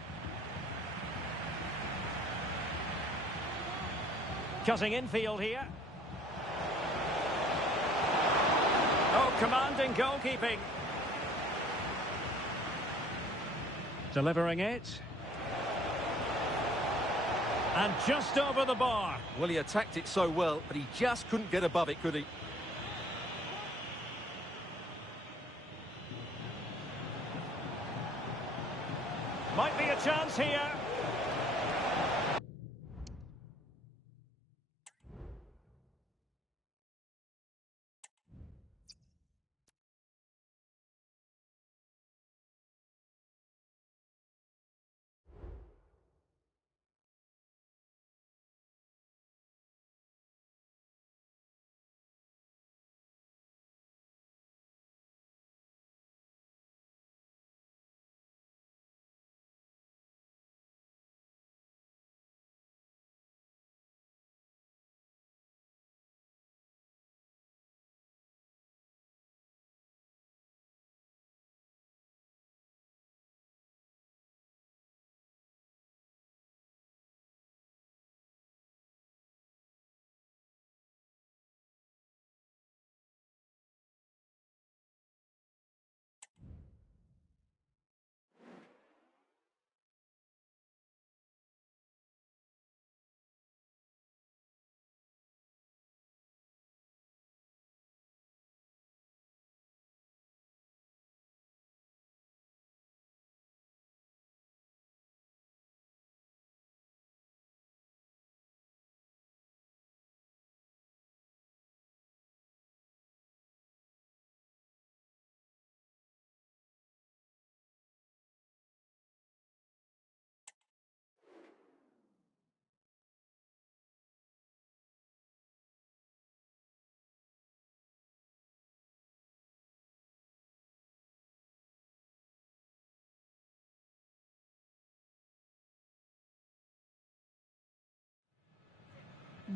Cutting infield here. Oh, commanding goalkeeping. Delivering it. And just over the bar. Well, he attacked it so well, but he just couldn't get above it, could he? Might be a chance here.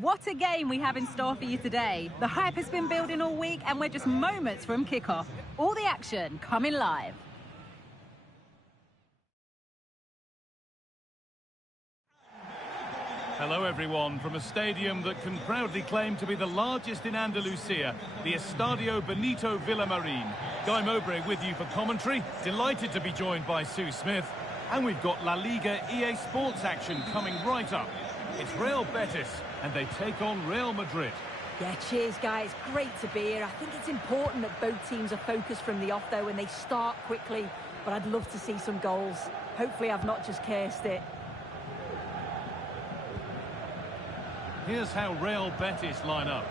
What a game we have in store for you today. The hype has been building all week and we're just moments from kickoff. All the action coming live. Hello everyone, from a stadium that can proudly claim to be the largest in Andalusia, the Estadio Benito Villamarín. Guy Mowbray with you for commentary, delighted to be joined by Sue Smith. And we've got La Liga EA Sports action coming right up. It's Real Betis, and they take on Real Madrid. Yeah, cheers, guys. Great to be here. I think it's important that both teams are focused from the off, though, and they start quickly. But I'd love to see some goals. Hopefully I've not just cursed it. Here's how Real Betis line up.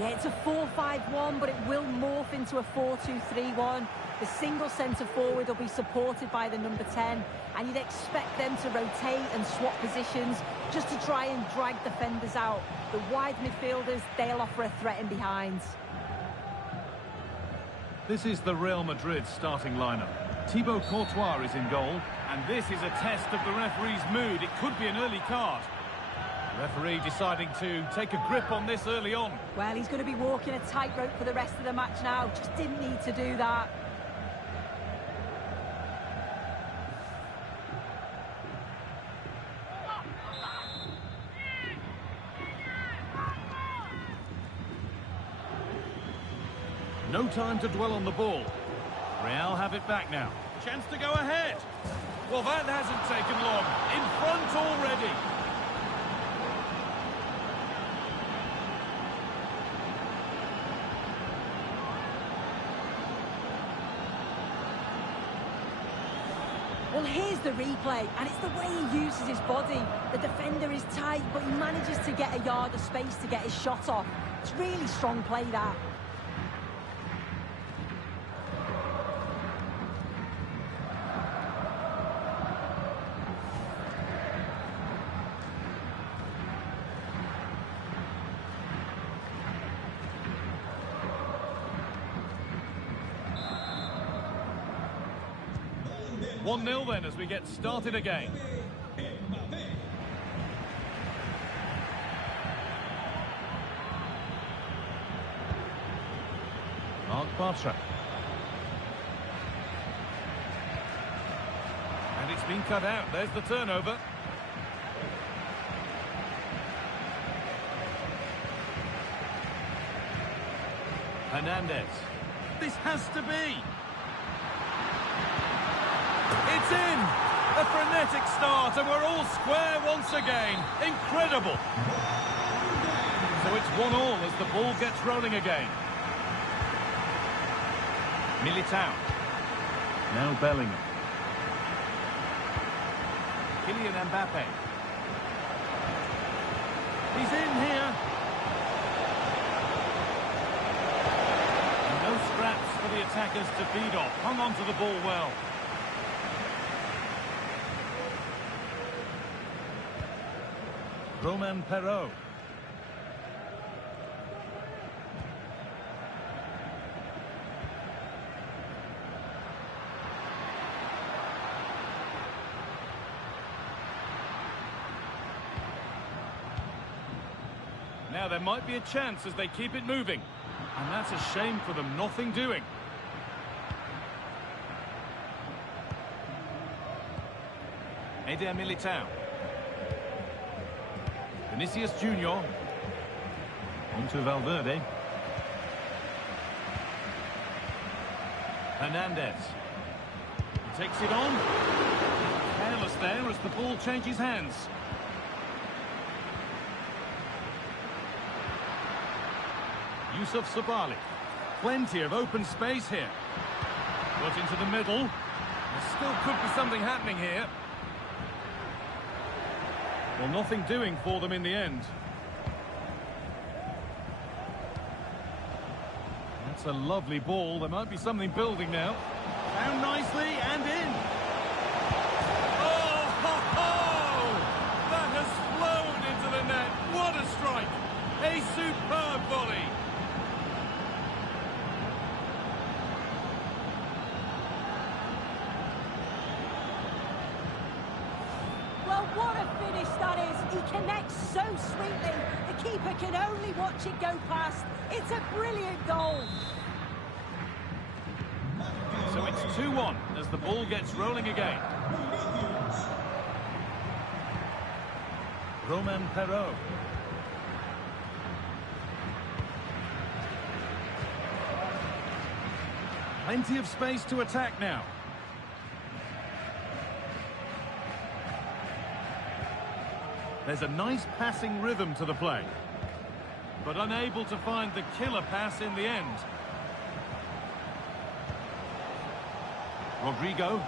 Yeah, it's a 4-5-1, but it will morph into a 4-2-3-1. The single centre-forward will be supported by the number 10, and you'd expect them to rotate and swap positions just to try and drag defenders out. The wide midfielders, they'll offer a threat in behind. This is the Real Madrid starting lineup. Thibaut Courtois is in goal, and this is a test of the referee's mood. It could be an early card. The referee deciding to take a grip on this early on. Well, he's going to be walking a tightrope for the rest of the match now. Just didn't need to do that. No time to dwell on the ball. Real have it back now. Chance to go ahead. Well, that hasn't taken long. In front already. Well, here's the replay, and it's the way he uses his body. The defender is tight, but he manages to get a yard of space to get his shot off. It's really strong play, that. One 0 then as we get started again. Marc Bartra. And it's been cut out. There's the turnover. Hernandez. This has to be. It's in! A frenetic start, and we're all square once again. Incredible! So it's 1-1 as the ball gets rolling again. Militao. Now Bellingham. Kylian Mbappe. He's in here. And no scraps for the attackers to feed off. Hung on to the ball well. Romain Perraud. Now there might be a chance as they keep it moving. And that's a shame for them, nothing doing. Eder Militao. Vinicius Junior. On to Valverde. Hernandez. He takes it on. Careless there as the ball changes hands. Yusuf Sabali. Plenty of open space here. Got into the middle. There still could be something happening here. Well, nothing doing for them in the end. That's a lovely ball. There might be something building now. Down nicely and in. Oh, ho, ho! That has flown into the net. What a strike! A superb volley. What a finish that is. He connects so sweetly. The keeper can only watch it go past. It's a brilliant goal. So it's 2-1 as the ball gets rolling again. Romain Perraud. Plenty of space to attack now. There's a nice passing rhythm to the play, but unable to find the killer pass in the end. Rodrigo.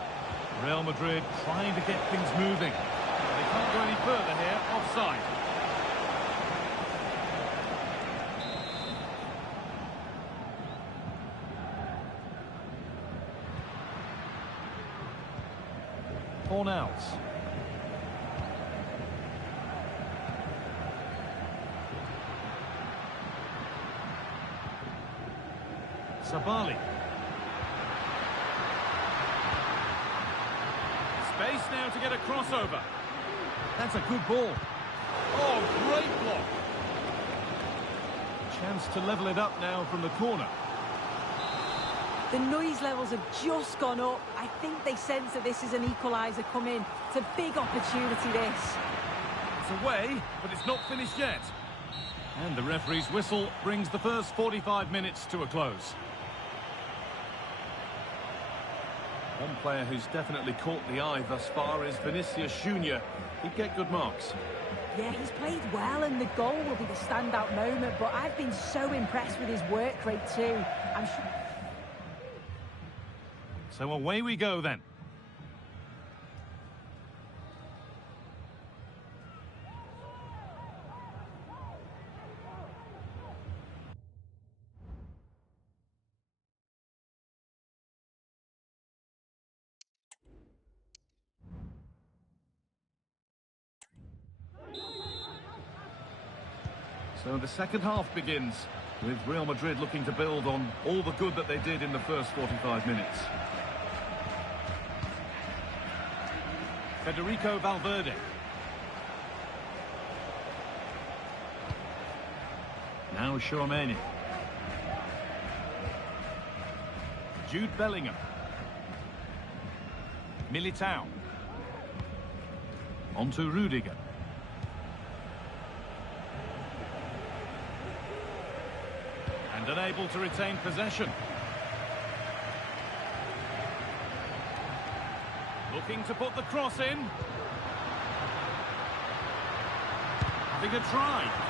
Real Madrid trying to get things moving. They can't go any further here. Offside. Fornals. Sabali. Space now to get a crossover. That's a good ball. Oh, great block. Chance to level it up now from the corner. The noise levels have just gone up. I think they sense that this is an equaliser coming. It's a big opportunity, this. It's away, but it's not finished yet. And the referee's whistle brings the first 45 minutes to a close. One player who's definitely caught the eye thus far is Vinicius Junior. He'd get good marks. Yeah, he's played well, and the goal will be the standout moment, but I've been so impressed with his work rate too. So away we go then. So the second half begins, with Real Madrid looking to build on all the good that they did in the first 45 minutes. Federico Valverde. Now Tchouaméni. Jude Bellingham. Militao. On to Rudiger. And unable to retain possession. Looking to put the cross in. Having a try.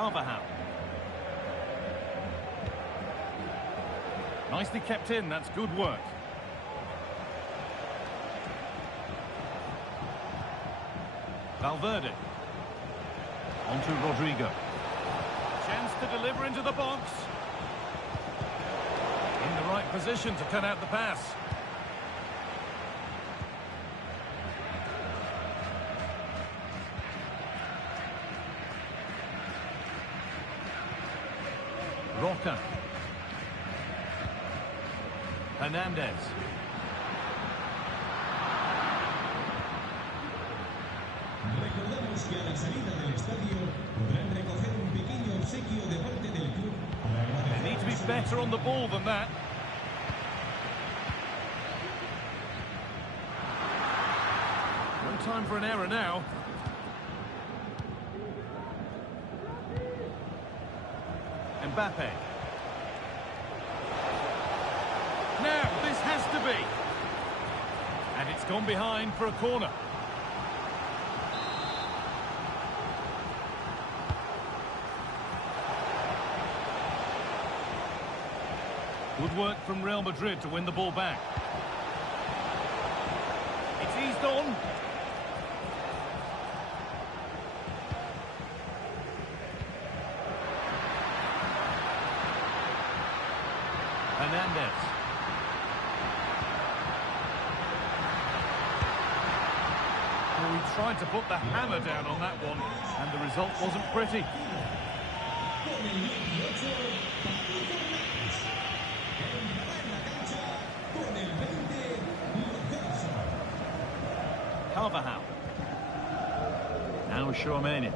Carvajal. Nicely kept in, that's good work. Valverde. On to Rodrigo. Chance to deliver into the box. In the right position to cut out the pass. Roca. Hernandez. Recordamos que a la salida del estadio podrán recoger un pequeño obsequio de parte del club. They need to be better on the ball than that. No time for an error now. Mbappe. Now, this has to be. And it's gone behind for a corner. Good work from Real Madrid to win the ball back. It's eased on. Hernandez. Well, he tried to put the hammer down on that one, and the result wasn't pretty. Carvajal. Now Tchouaméni.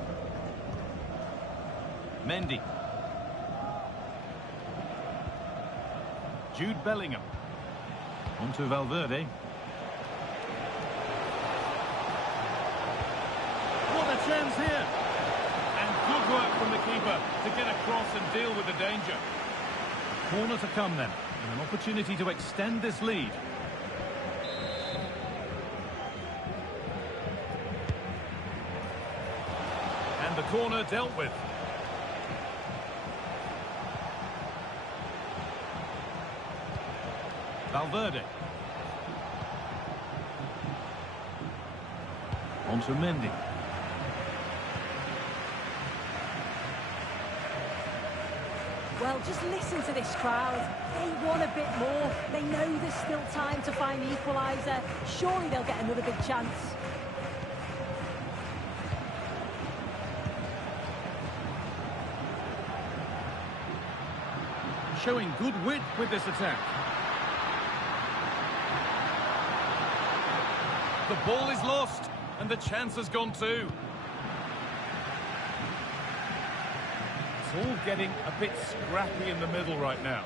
Mendy. Jude Bellingham. On to Valverde. What a chance here. And good work from the keeper to get across and deal with the danger. Corner to come then. And an opportunity to extend this lead. And the corner dealt with. Valverde. On to Mendy. Well, just listen to this crowd. They want a bit more. They know there's still time to find the equaliser. Surely they'll get another big chance. Showing good wit with this attack. The ball is lost, and the chance has gone too. It's all getting a bit scrappy in the middle right now.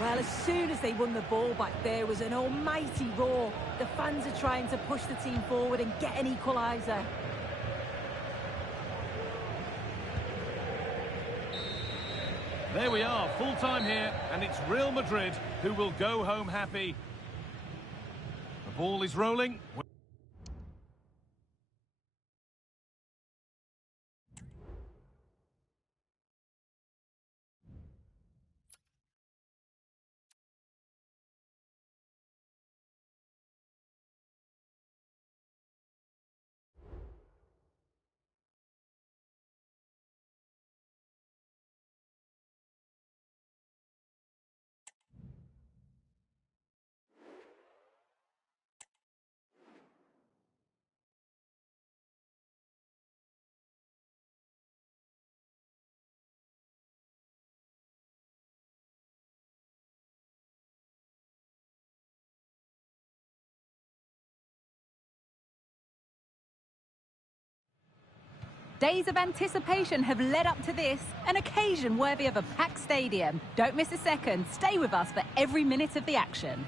Well, as soon as they won the ball back, there was an almighty roar. The fans are trying to push the team forward and get an equaliser. There we are, full time here, and it's Real Madrid who will go home happy. The ball is rolling. Days of anticipation have led up to this, an occasion worthy of a packed stadium. Don't miss a second. Stay with us for every minute of the action.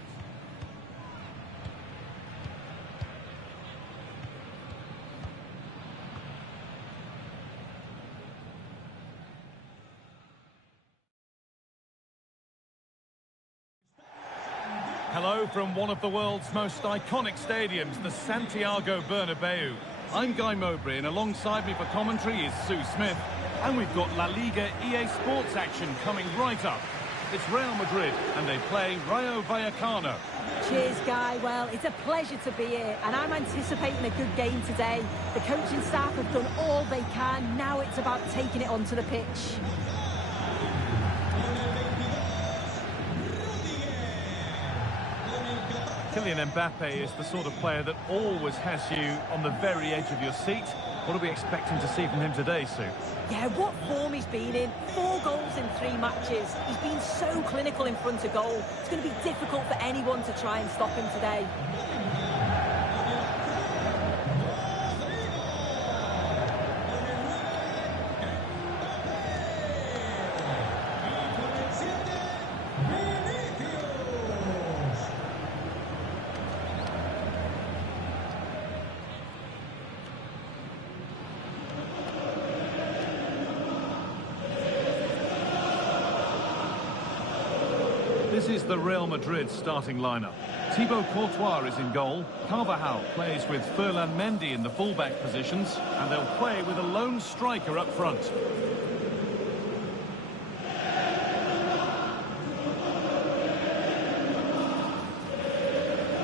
Hello from one of the world's most iconic stadiums, the Santiago Bernabeu. I'm Guy Mowbray, and alongside me for commentary is Sue Smith. And we've got La Liga EA Sports action coming right up. It's Real Madrid, and they play Rayo Vallecano. Cheers, Guy. Well, it's a pleasure to be here, and I'm anticipating a good game today. The coaching staff have done all they can. Now it's about taking it onto the pitch. Kylian Mbappe is the sort of player that always has you on the very edge of your seat. What are we expecting to see from him today, Sue? Yeah, what form he's been in. 4 goals in 3 matches. He's been so clinical in front of goal. It's going to be difficult for anyone to try and stop him today. This is the Real Madrid starting lineup. Thibaut Courtois is in goal. Carvajal plays with Ferland Mendy in the fullback positions, and they'll play with a lone striker up front.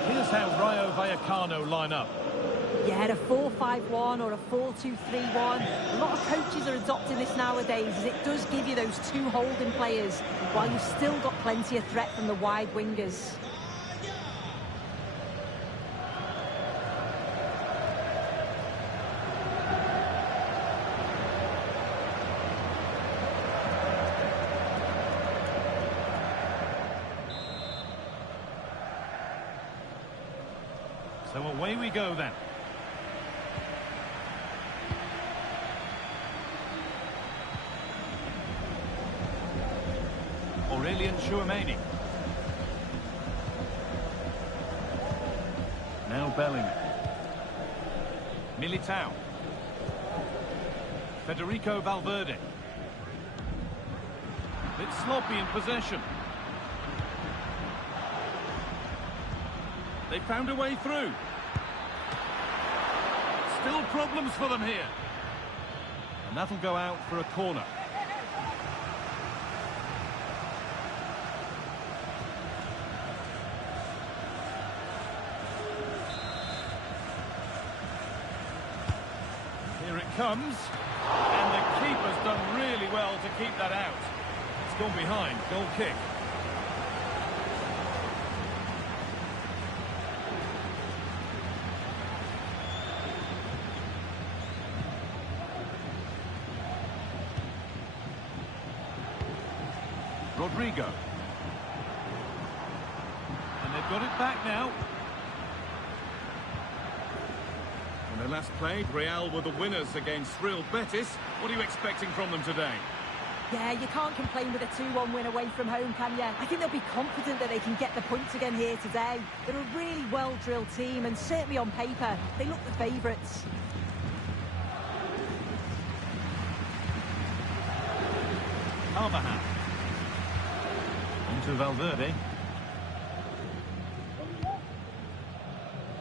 Here's how Rayo Vallecano line up. Yeah, a 4-5-1 or a 4-2-3-1. A lot of coaches are adopting this nowadays, as it does give you those 2 holding players, while you've still got plenty of threat from the wide wingers. So away we go then. Aurelien Tchouameni. Now Bellingham. Militao. Federico Valverde. Bit sloppy in possession. They found a way through. Still problems for them here. And that'll go out for a corner. Here it comes. And the keeper's done really well to keep that out. It's gone behind. Goal kick. Rodrigo. And they've got it back now. When they last played, Real were the winners against Real Betis. What are you expecting from them today? Yeah, you can't complain with a 2-1 win away from home, can you? I think they'll be confident that they can get the points again here today. They're a really well-drilled team, and certainly on paper, they look the favourites. Carvajal. Into Valverde.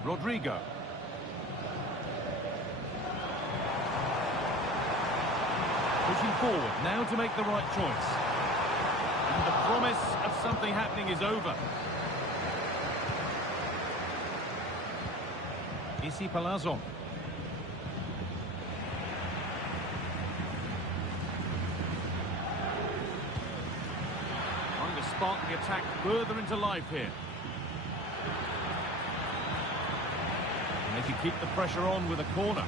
Rodrigo. Pushing forward now to make the right choice. And the promise of something happening is over. Issy Palazzo. Trying to spark the attack further into life here. And they can keep the pressure on with a corner.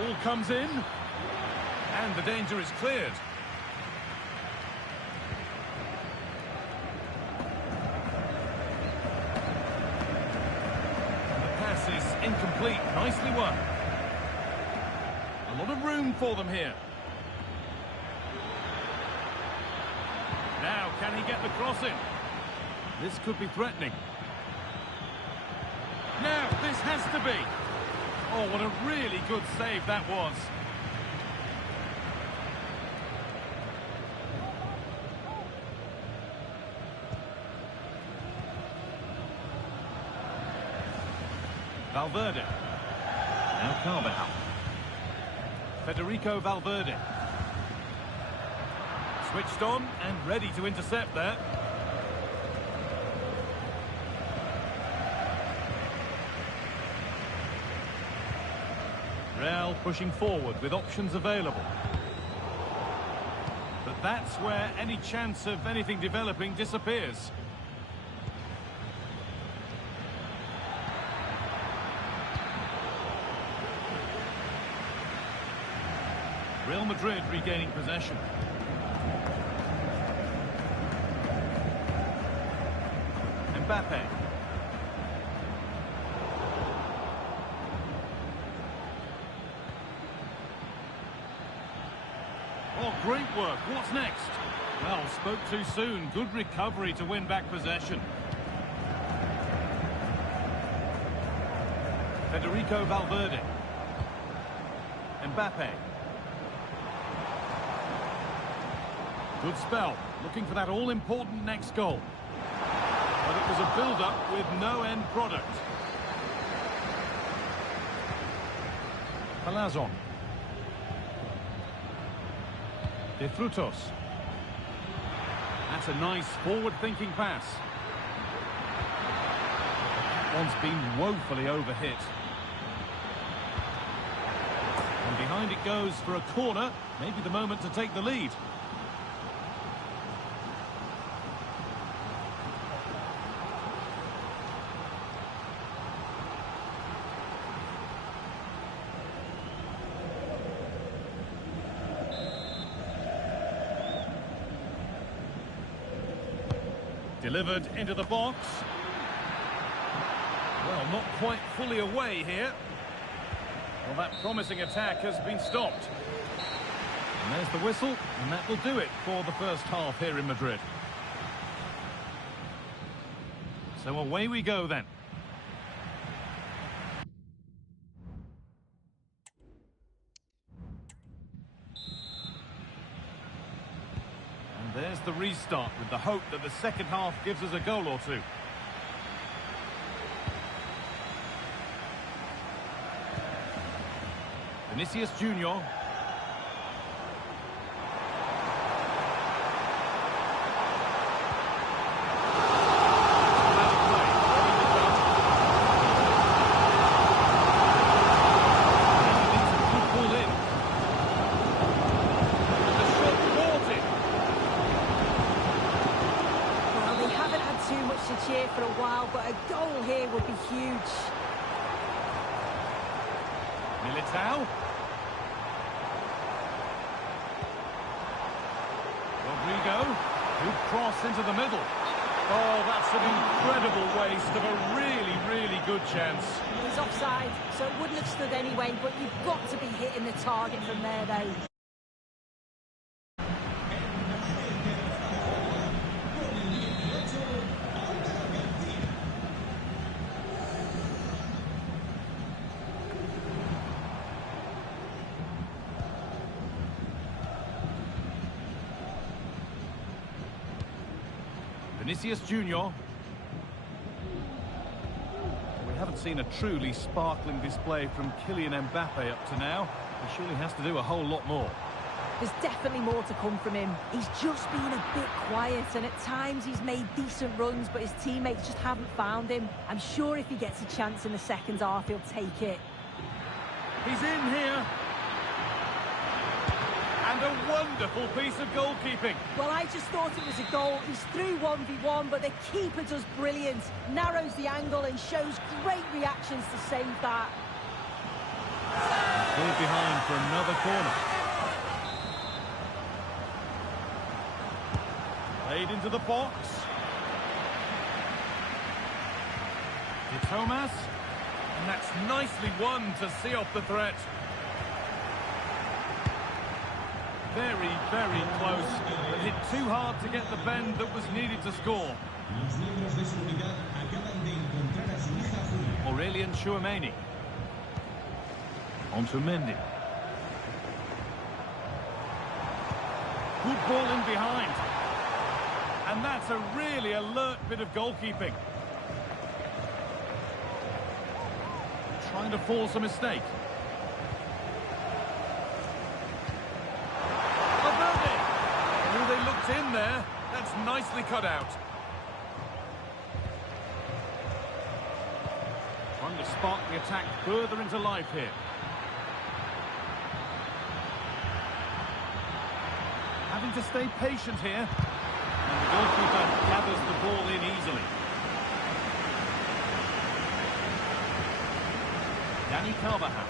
Ball comes in. And the danger is cleared. The pass is incomplete. Nicely won. A lot of room for them here. Now, can he get the cross in? This could be threatening. Now, this has to be. Oh, what a really good save that was. Valverde. Now Carvajal. Federico Valverde. Switched on and ready to intercept there. Real pushing forward with options available. But that's where any chance of anything developing disappears. Real Madrid regaining possession. Mbappe. Oh, great work. What's next? Well, spoke too soon. Good recovery to win back possession. Federico Valverde. Mbappe. Good spell. Looking for that all-important next goal. But it was a build-up with no end product. Palazon. De Frutos. That's a nice forward-thinking pass. That one's been woefully overhit. And behind it goes for a corner. Maybe the moment to take the lead. Delivered into the box. Well, not quite fully away here. Well, that promising attack has been stopped. And there's the whistle, and that will do it for the first half here in Madrid. So away we go then. There's the restart with the hope that the second half gives us a goal or two. Vinicius Junior. For a while, but a goal here would be huge. Militao. Rodrigo. Good cross into the middle. Oh, that's an incredible waste of a really, really good chance. He's offside, so it wouldn't have stood anyway, but you've got to be hitting the target from there, though. Vinicius Junior. We haven't seen a truly sparkling display from Kylian Mbappe up to now. He surely has to do a whole lot more. There's definitely more to come from him. He's just been a bit quiet, and at times he's made decent runs, but his teammates just haven't found him. I'm sure if he gets a chance in the second half, he'll take it. He's in here. And a wonderful piece of goalkeeping. Well, I just thought it was a goal. He's through 1v1, but the keeper does brilliant. Narrows the angle and shows great reactions to save that. Cleared behind for another corner. Played into the box. De Thomas. And that's nicely won to see off the threat. Very, very close, but hit too hard to get the bend that was needed to score. Los miembros de seguridad acaban de encontrar a su hija Julia. Aurelian Chouameni. On to Mendy. Good ball in behind. And that's a really alert bit of goalkeeping. Trying to force a mistake. Valverde! Oh, they looked in there. That's nicely cut out. Trying to spark the attack further into life here. Having to stay patient here. And the goalkeeper gathers the ball in easily. Dani Carvajal.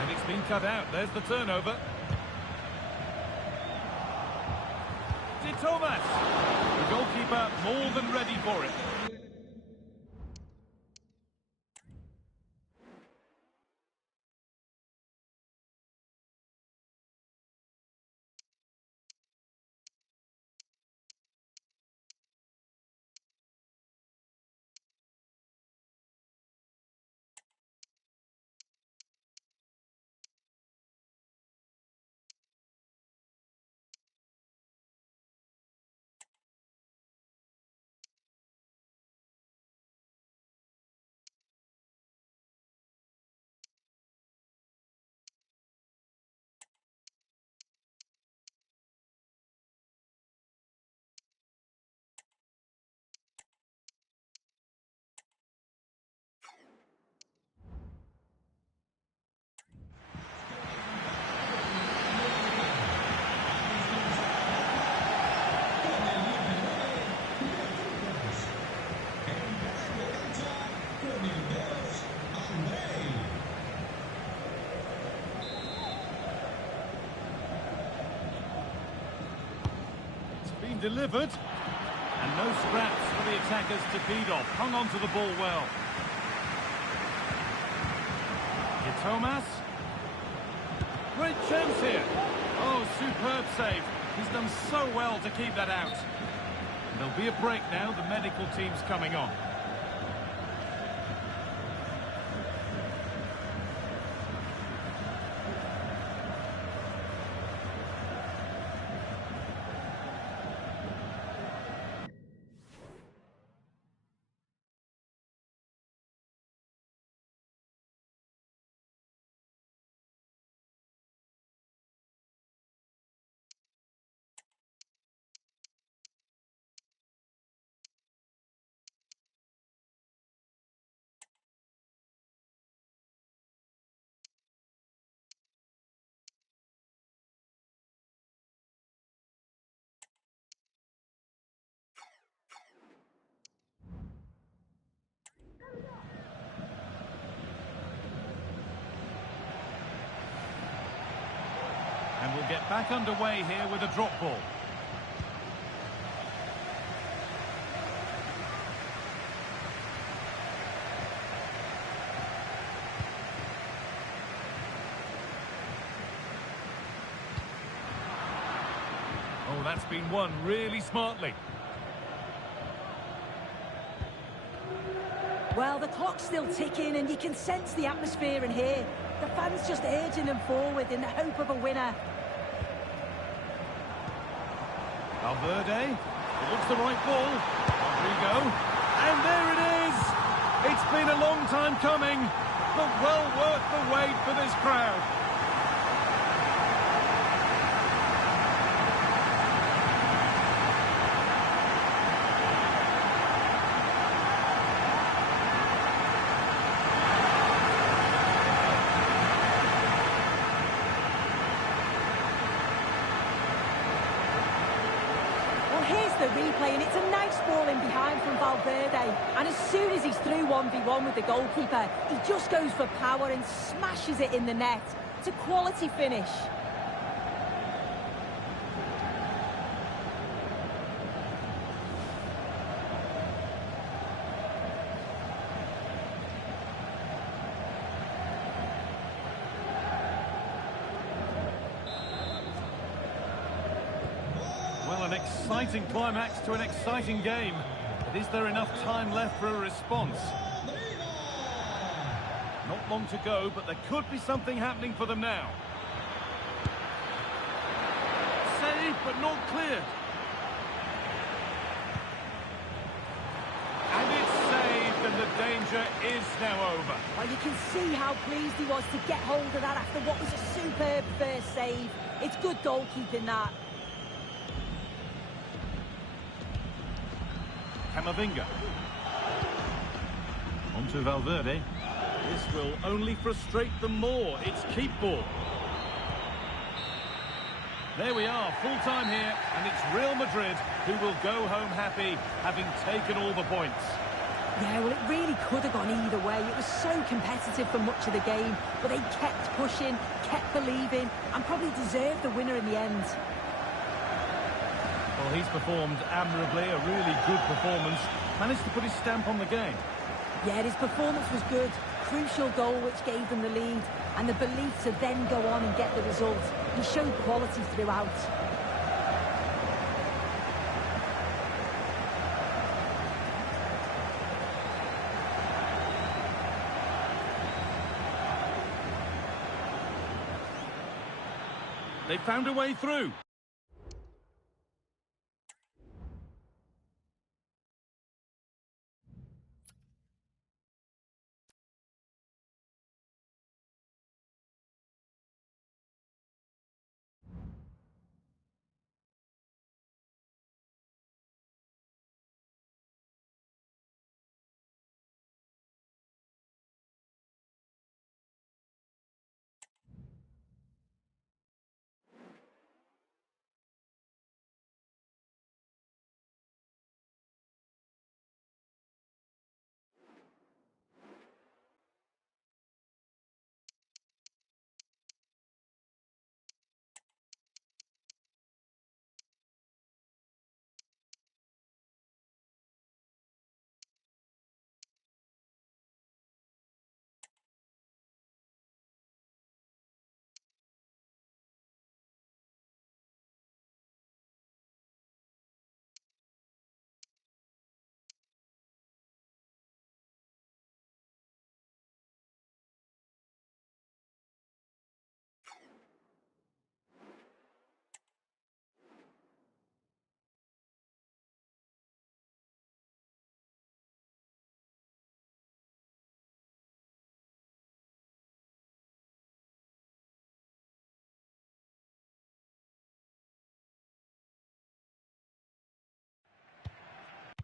And it's been cut out. There's the turnover. De Thomas. The goalkeeper more than ready for it. Delivered, and no scraps for the attackers to feed off. Hung on to the ball well. De Thomas. Great chance here. Oh, superb save. He's done so well to keep that out. There'll be a break now. The medical team's coming on. And we'll get back underway here with a drop ball. Oh, that's been won really smartly. Well, the clock's still ticking and you can sense the atmosphere in here. The fans just urging them forward in the hope of a winner. Valverde, it looks the right ball. Rodrigo, and there it is! It's been a long time coming, but well worth the wait for this crowd. Here's the replay, and it's a nice ball in behind from Valverde. And as soon as he's through 1v1 with the goalkeeper, he just goes for power and smashes it in the net. It's a quality finish. Well, an exciting climax to an exciting game. But is there enough time left for a response? Not long to go, but there could be something happening for them now. Saved, but not cleared. And it's saved, and the danger is now over. Well, you can see how pleased he was to get hold of that after what was a superb first save. It's good goalkeeping, that. Camavinga. On to Valverde. This will only frustrate them more. It's keep ball. There we are, full time here, and it's Real Madrid who will go home happy, having taken all the points. Yeah, well, it really could have gone either way. It was so competitive for much of the game, but they kept pushing, kept believing, and probably deserved the winner in the end. Well, he's performed admirably, a really good performance. Managed to put his stamp on the game. Yeah, his performance was good. Crucial goal which gave them the lead, and the belief to then go on and get the result. He showed quality throughout. They found a way through.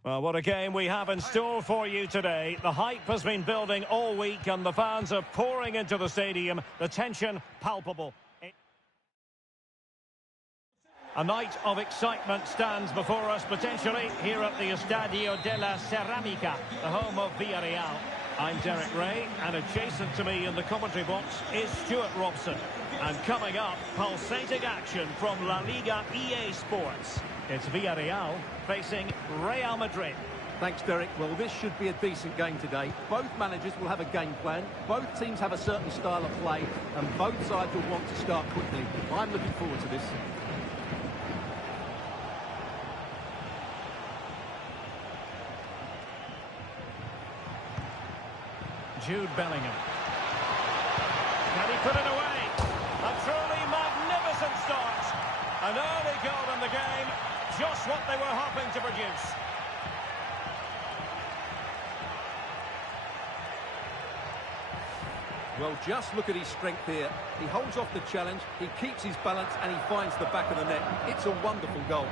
Well, what a game we have in store for you today. The hype has been building all week and the fans are pouring into the stadium. The tension palpable. A night of excitement stands before us potentially here at the Estadio de la Ceramica, the home of Villarreal. I'm Derek Ray, and adjacent to me in the commentary box is Stuart Robson. And coming up, pulsating action from La Liga EA Sports. It's Villarreal facing Real Madrid. Thanks, Derek. Well, this should be a decent game today. Both managers will have a game plan. Both teams have a certain style of play, and both sides will want to start quickly. I'm looking forward to this. Jude Bellingham. Can he put it away? A truly magnificent start. An early goal in the game. Just what they were hoping to produce. Well, just look at his strength here. He holds off the challenge, he keeps his balance, and he finds the back of the net. It's a wonderful goal.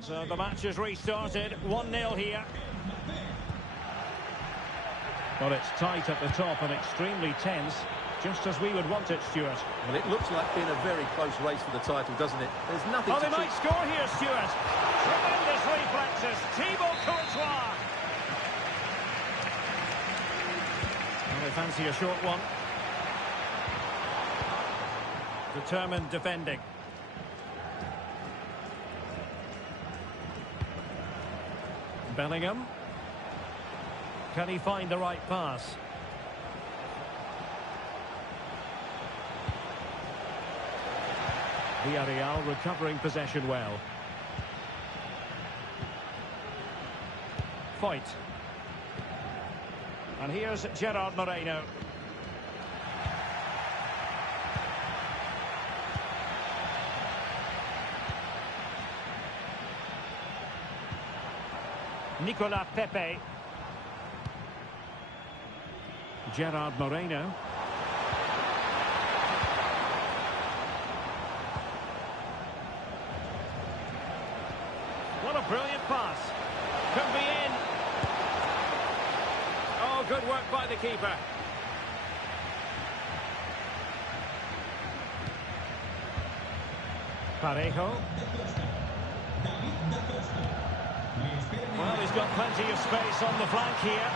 So the match has restarted, 1-0 here. Well, it's tight at the top and extremely tense, just as we would want it, Stuart. Well, it looks like being a very close race for the title, doesn't it? There's nothing Oh, they might score here, Stuart. Tremendous reflexes, Thibaut Courtois. Well, they fancy a short one. Determined defending. Bellingham. Can he find the right pass? Villarreal recovering possession well. Foyt. And here's Gerard Moreno. Nicolas Pepe. Gerard Moreno. What a brilliant pass. Could be in. Oh, good work by the keeper. Parejo. Well, he's got plenty of space on the flank here.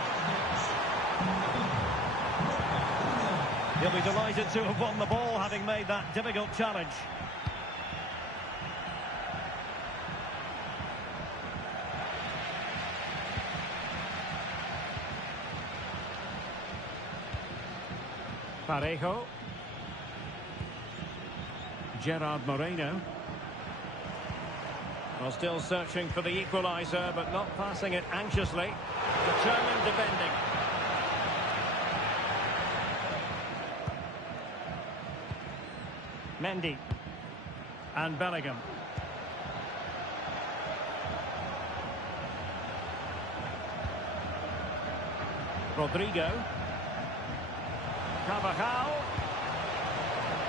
He'll be delighted to have won the ball, having made that difficult challenge. Parejo. Gerard Moreno. Well, still searching for the equaliser, but not passing it anxiously. Determined defending. Mendy. And Bellingham. Rodrigo. Carvajal.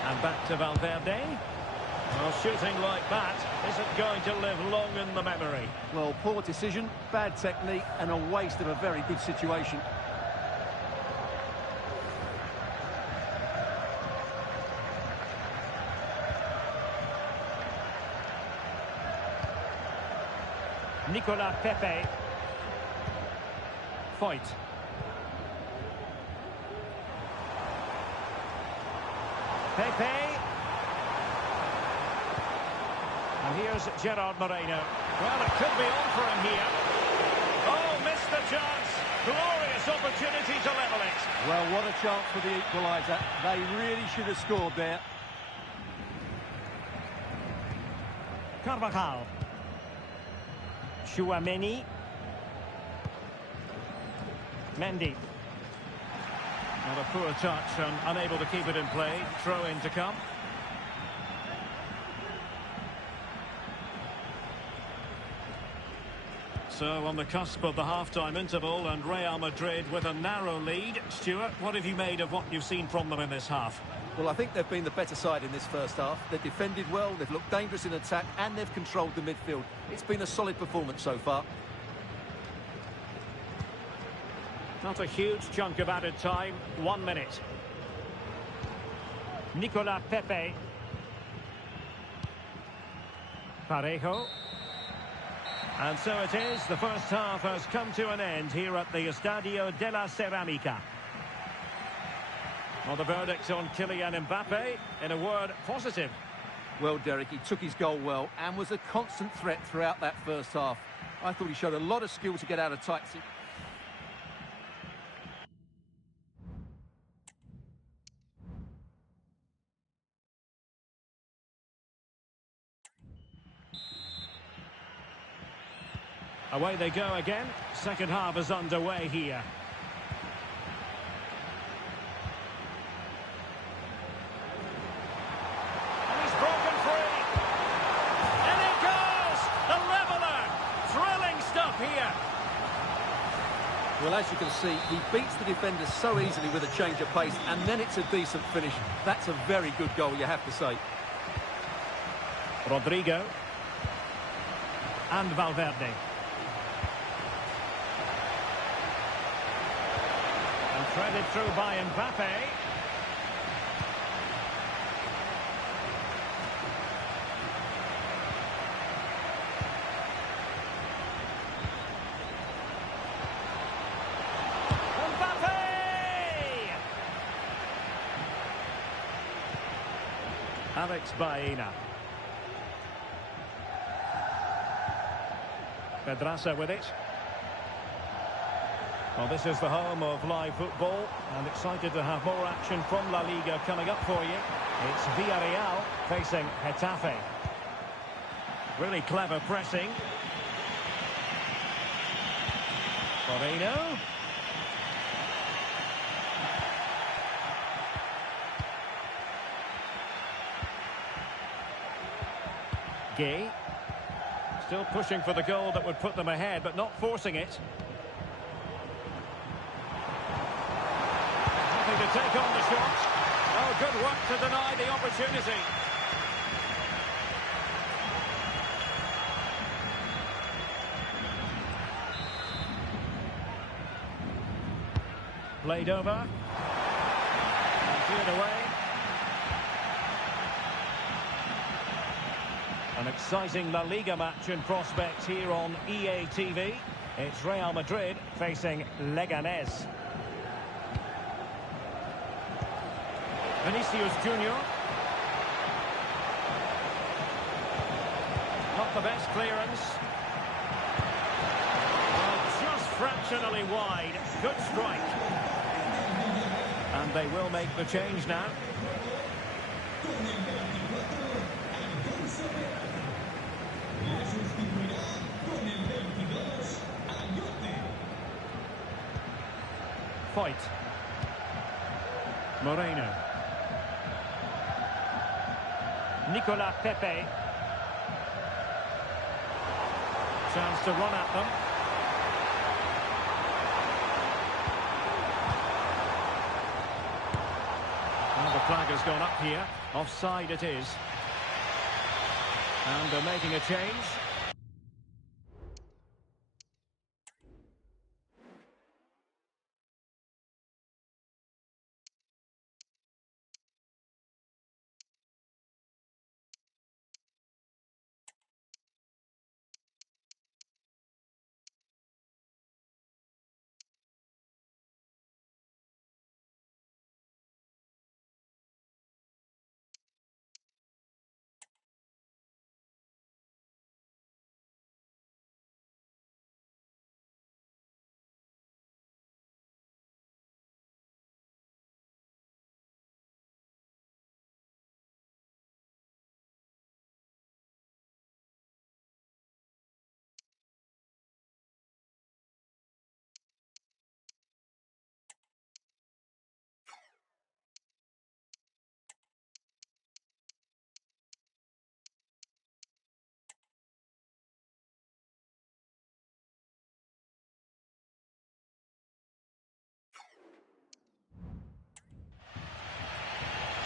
And back to Valverde. Well, shooting like that isn't going to live long in the memory. Well, poor decision, bad technique, and a waste of a very good situation. Nicolas Pepe. Foyt. Pepe. And here's Gerard Moreno. Well, it could be on for him here. Oh, missed the chance. Glorious opportunity to level it. Well, what a chance for the equaliser. They really should have scored there. Carvajal. Tchouaméni. Mendy. Not a poor touch and unable to keep it in play. Throw in to come. So on the cusp of the half-time interval and Real Madrid with a narrow lead. Stuart, what have you made of what you've seen from them in this half? Well, I think they've been the better side in this first half. They've defended well, they've looked dangerous in attack, and they've controlled the midfield. It's been a solid performance so far. Not a huge chunk of added time. 1 minute. Nicolas Pepe. Parejo. And so it is. The first half has come to an end here at the Estadio de la Ceramica. Well, the verdict on Kylian Mbappe, in a word, positive. Well, Derek, he took his goal well and was a constant threat throughout that first half. I thought he showed a lot of skill to get out of tight. Away they go again. Second half is underway here. And he's broken free. And it goes! The leveller! Thrilling stuff here. Well, as you can see, he beats the defender so easily with a change of pace, and then it's a decent finish. That's a very good goal, you have to say. Rodrigo. And Valverde. And threaded through by Mbappe. Alex Baena. Pedraza with it. Well, this is the home of live football, and excited to have more action from La Liga coming up for you. It's Villarreal facing Getafe. Really clever pressing. Moreno. Gay. Still pushing for the goal that would put them ahead, but not forcing it. Having to take on the shot. Oh, good work to deny the opportunity. Played over. And cleared away. An exciting La Liga match in prospect here on EA TV. It's Real Madrid facing Leganés. Vinicius Junior. Not the best clearance. Well, just fractionally wide. Good strike. And they will make the change now. Fight. Moreno. Nicolas Pepe. Chance to run at them. And the flag has gone up here. Offside it is. And they're making a change.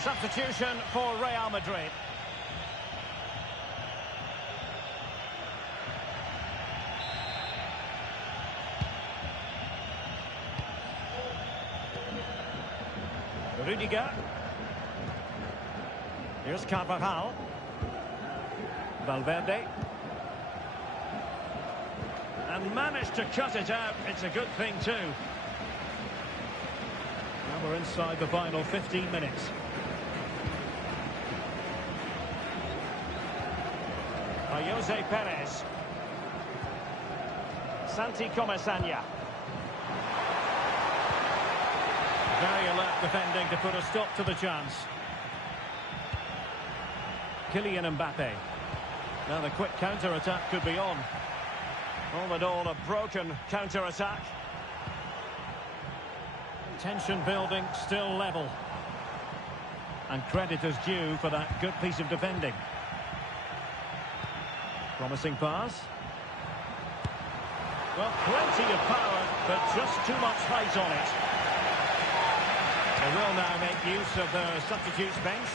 Substitution for Real Madrid. Rudiger. Here's Carvajal. Valverde. And managed to cut it out. It's a good thing too. Now we're inside the final 15 minutes. Jose Perez. Santi Comesaña. Very alert defending to put a stop to the chance. Kylian Mbappe. Now the quick counter-attack could be on. All in all, a broken counter-attack. Tension building, still level. And credit is due for that good piece of defending. Promising pass. Well, plenty of power, but just too much height on it. They will now make use of their substitutes bench.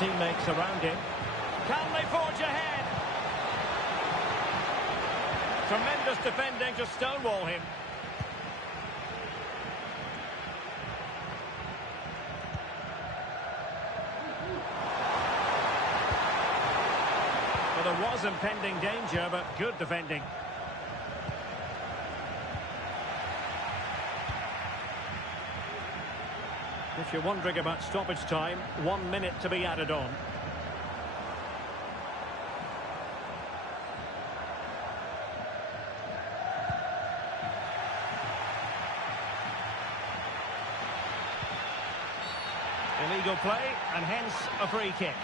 teammates around him. Can they forge ahead? Tremendous defending to stonewall him. Well, there was impending danger, but good defending. If you're wondering about stoppage time, 1 minute to be added on. Illegal play, and hence a free kick.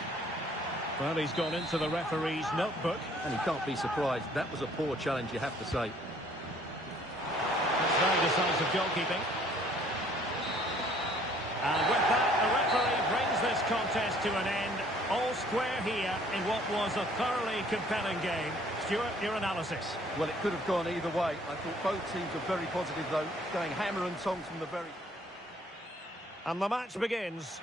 Well, he's gone into the referee's notebook. And he can't be surprised. That was a poor challenge, you have to say. That's very decisive goalkeeping. And with that, the referee brings this contest to an end. All square here in what was a thoroughly compelling game. Stuart, your analysis. Well, it could have gone either way. I thought both teams were very positive, though, going hammer and tongs from the very... And the match begins.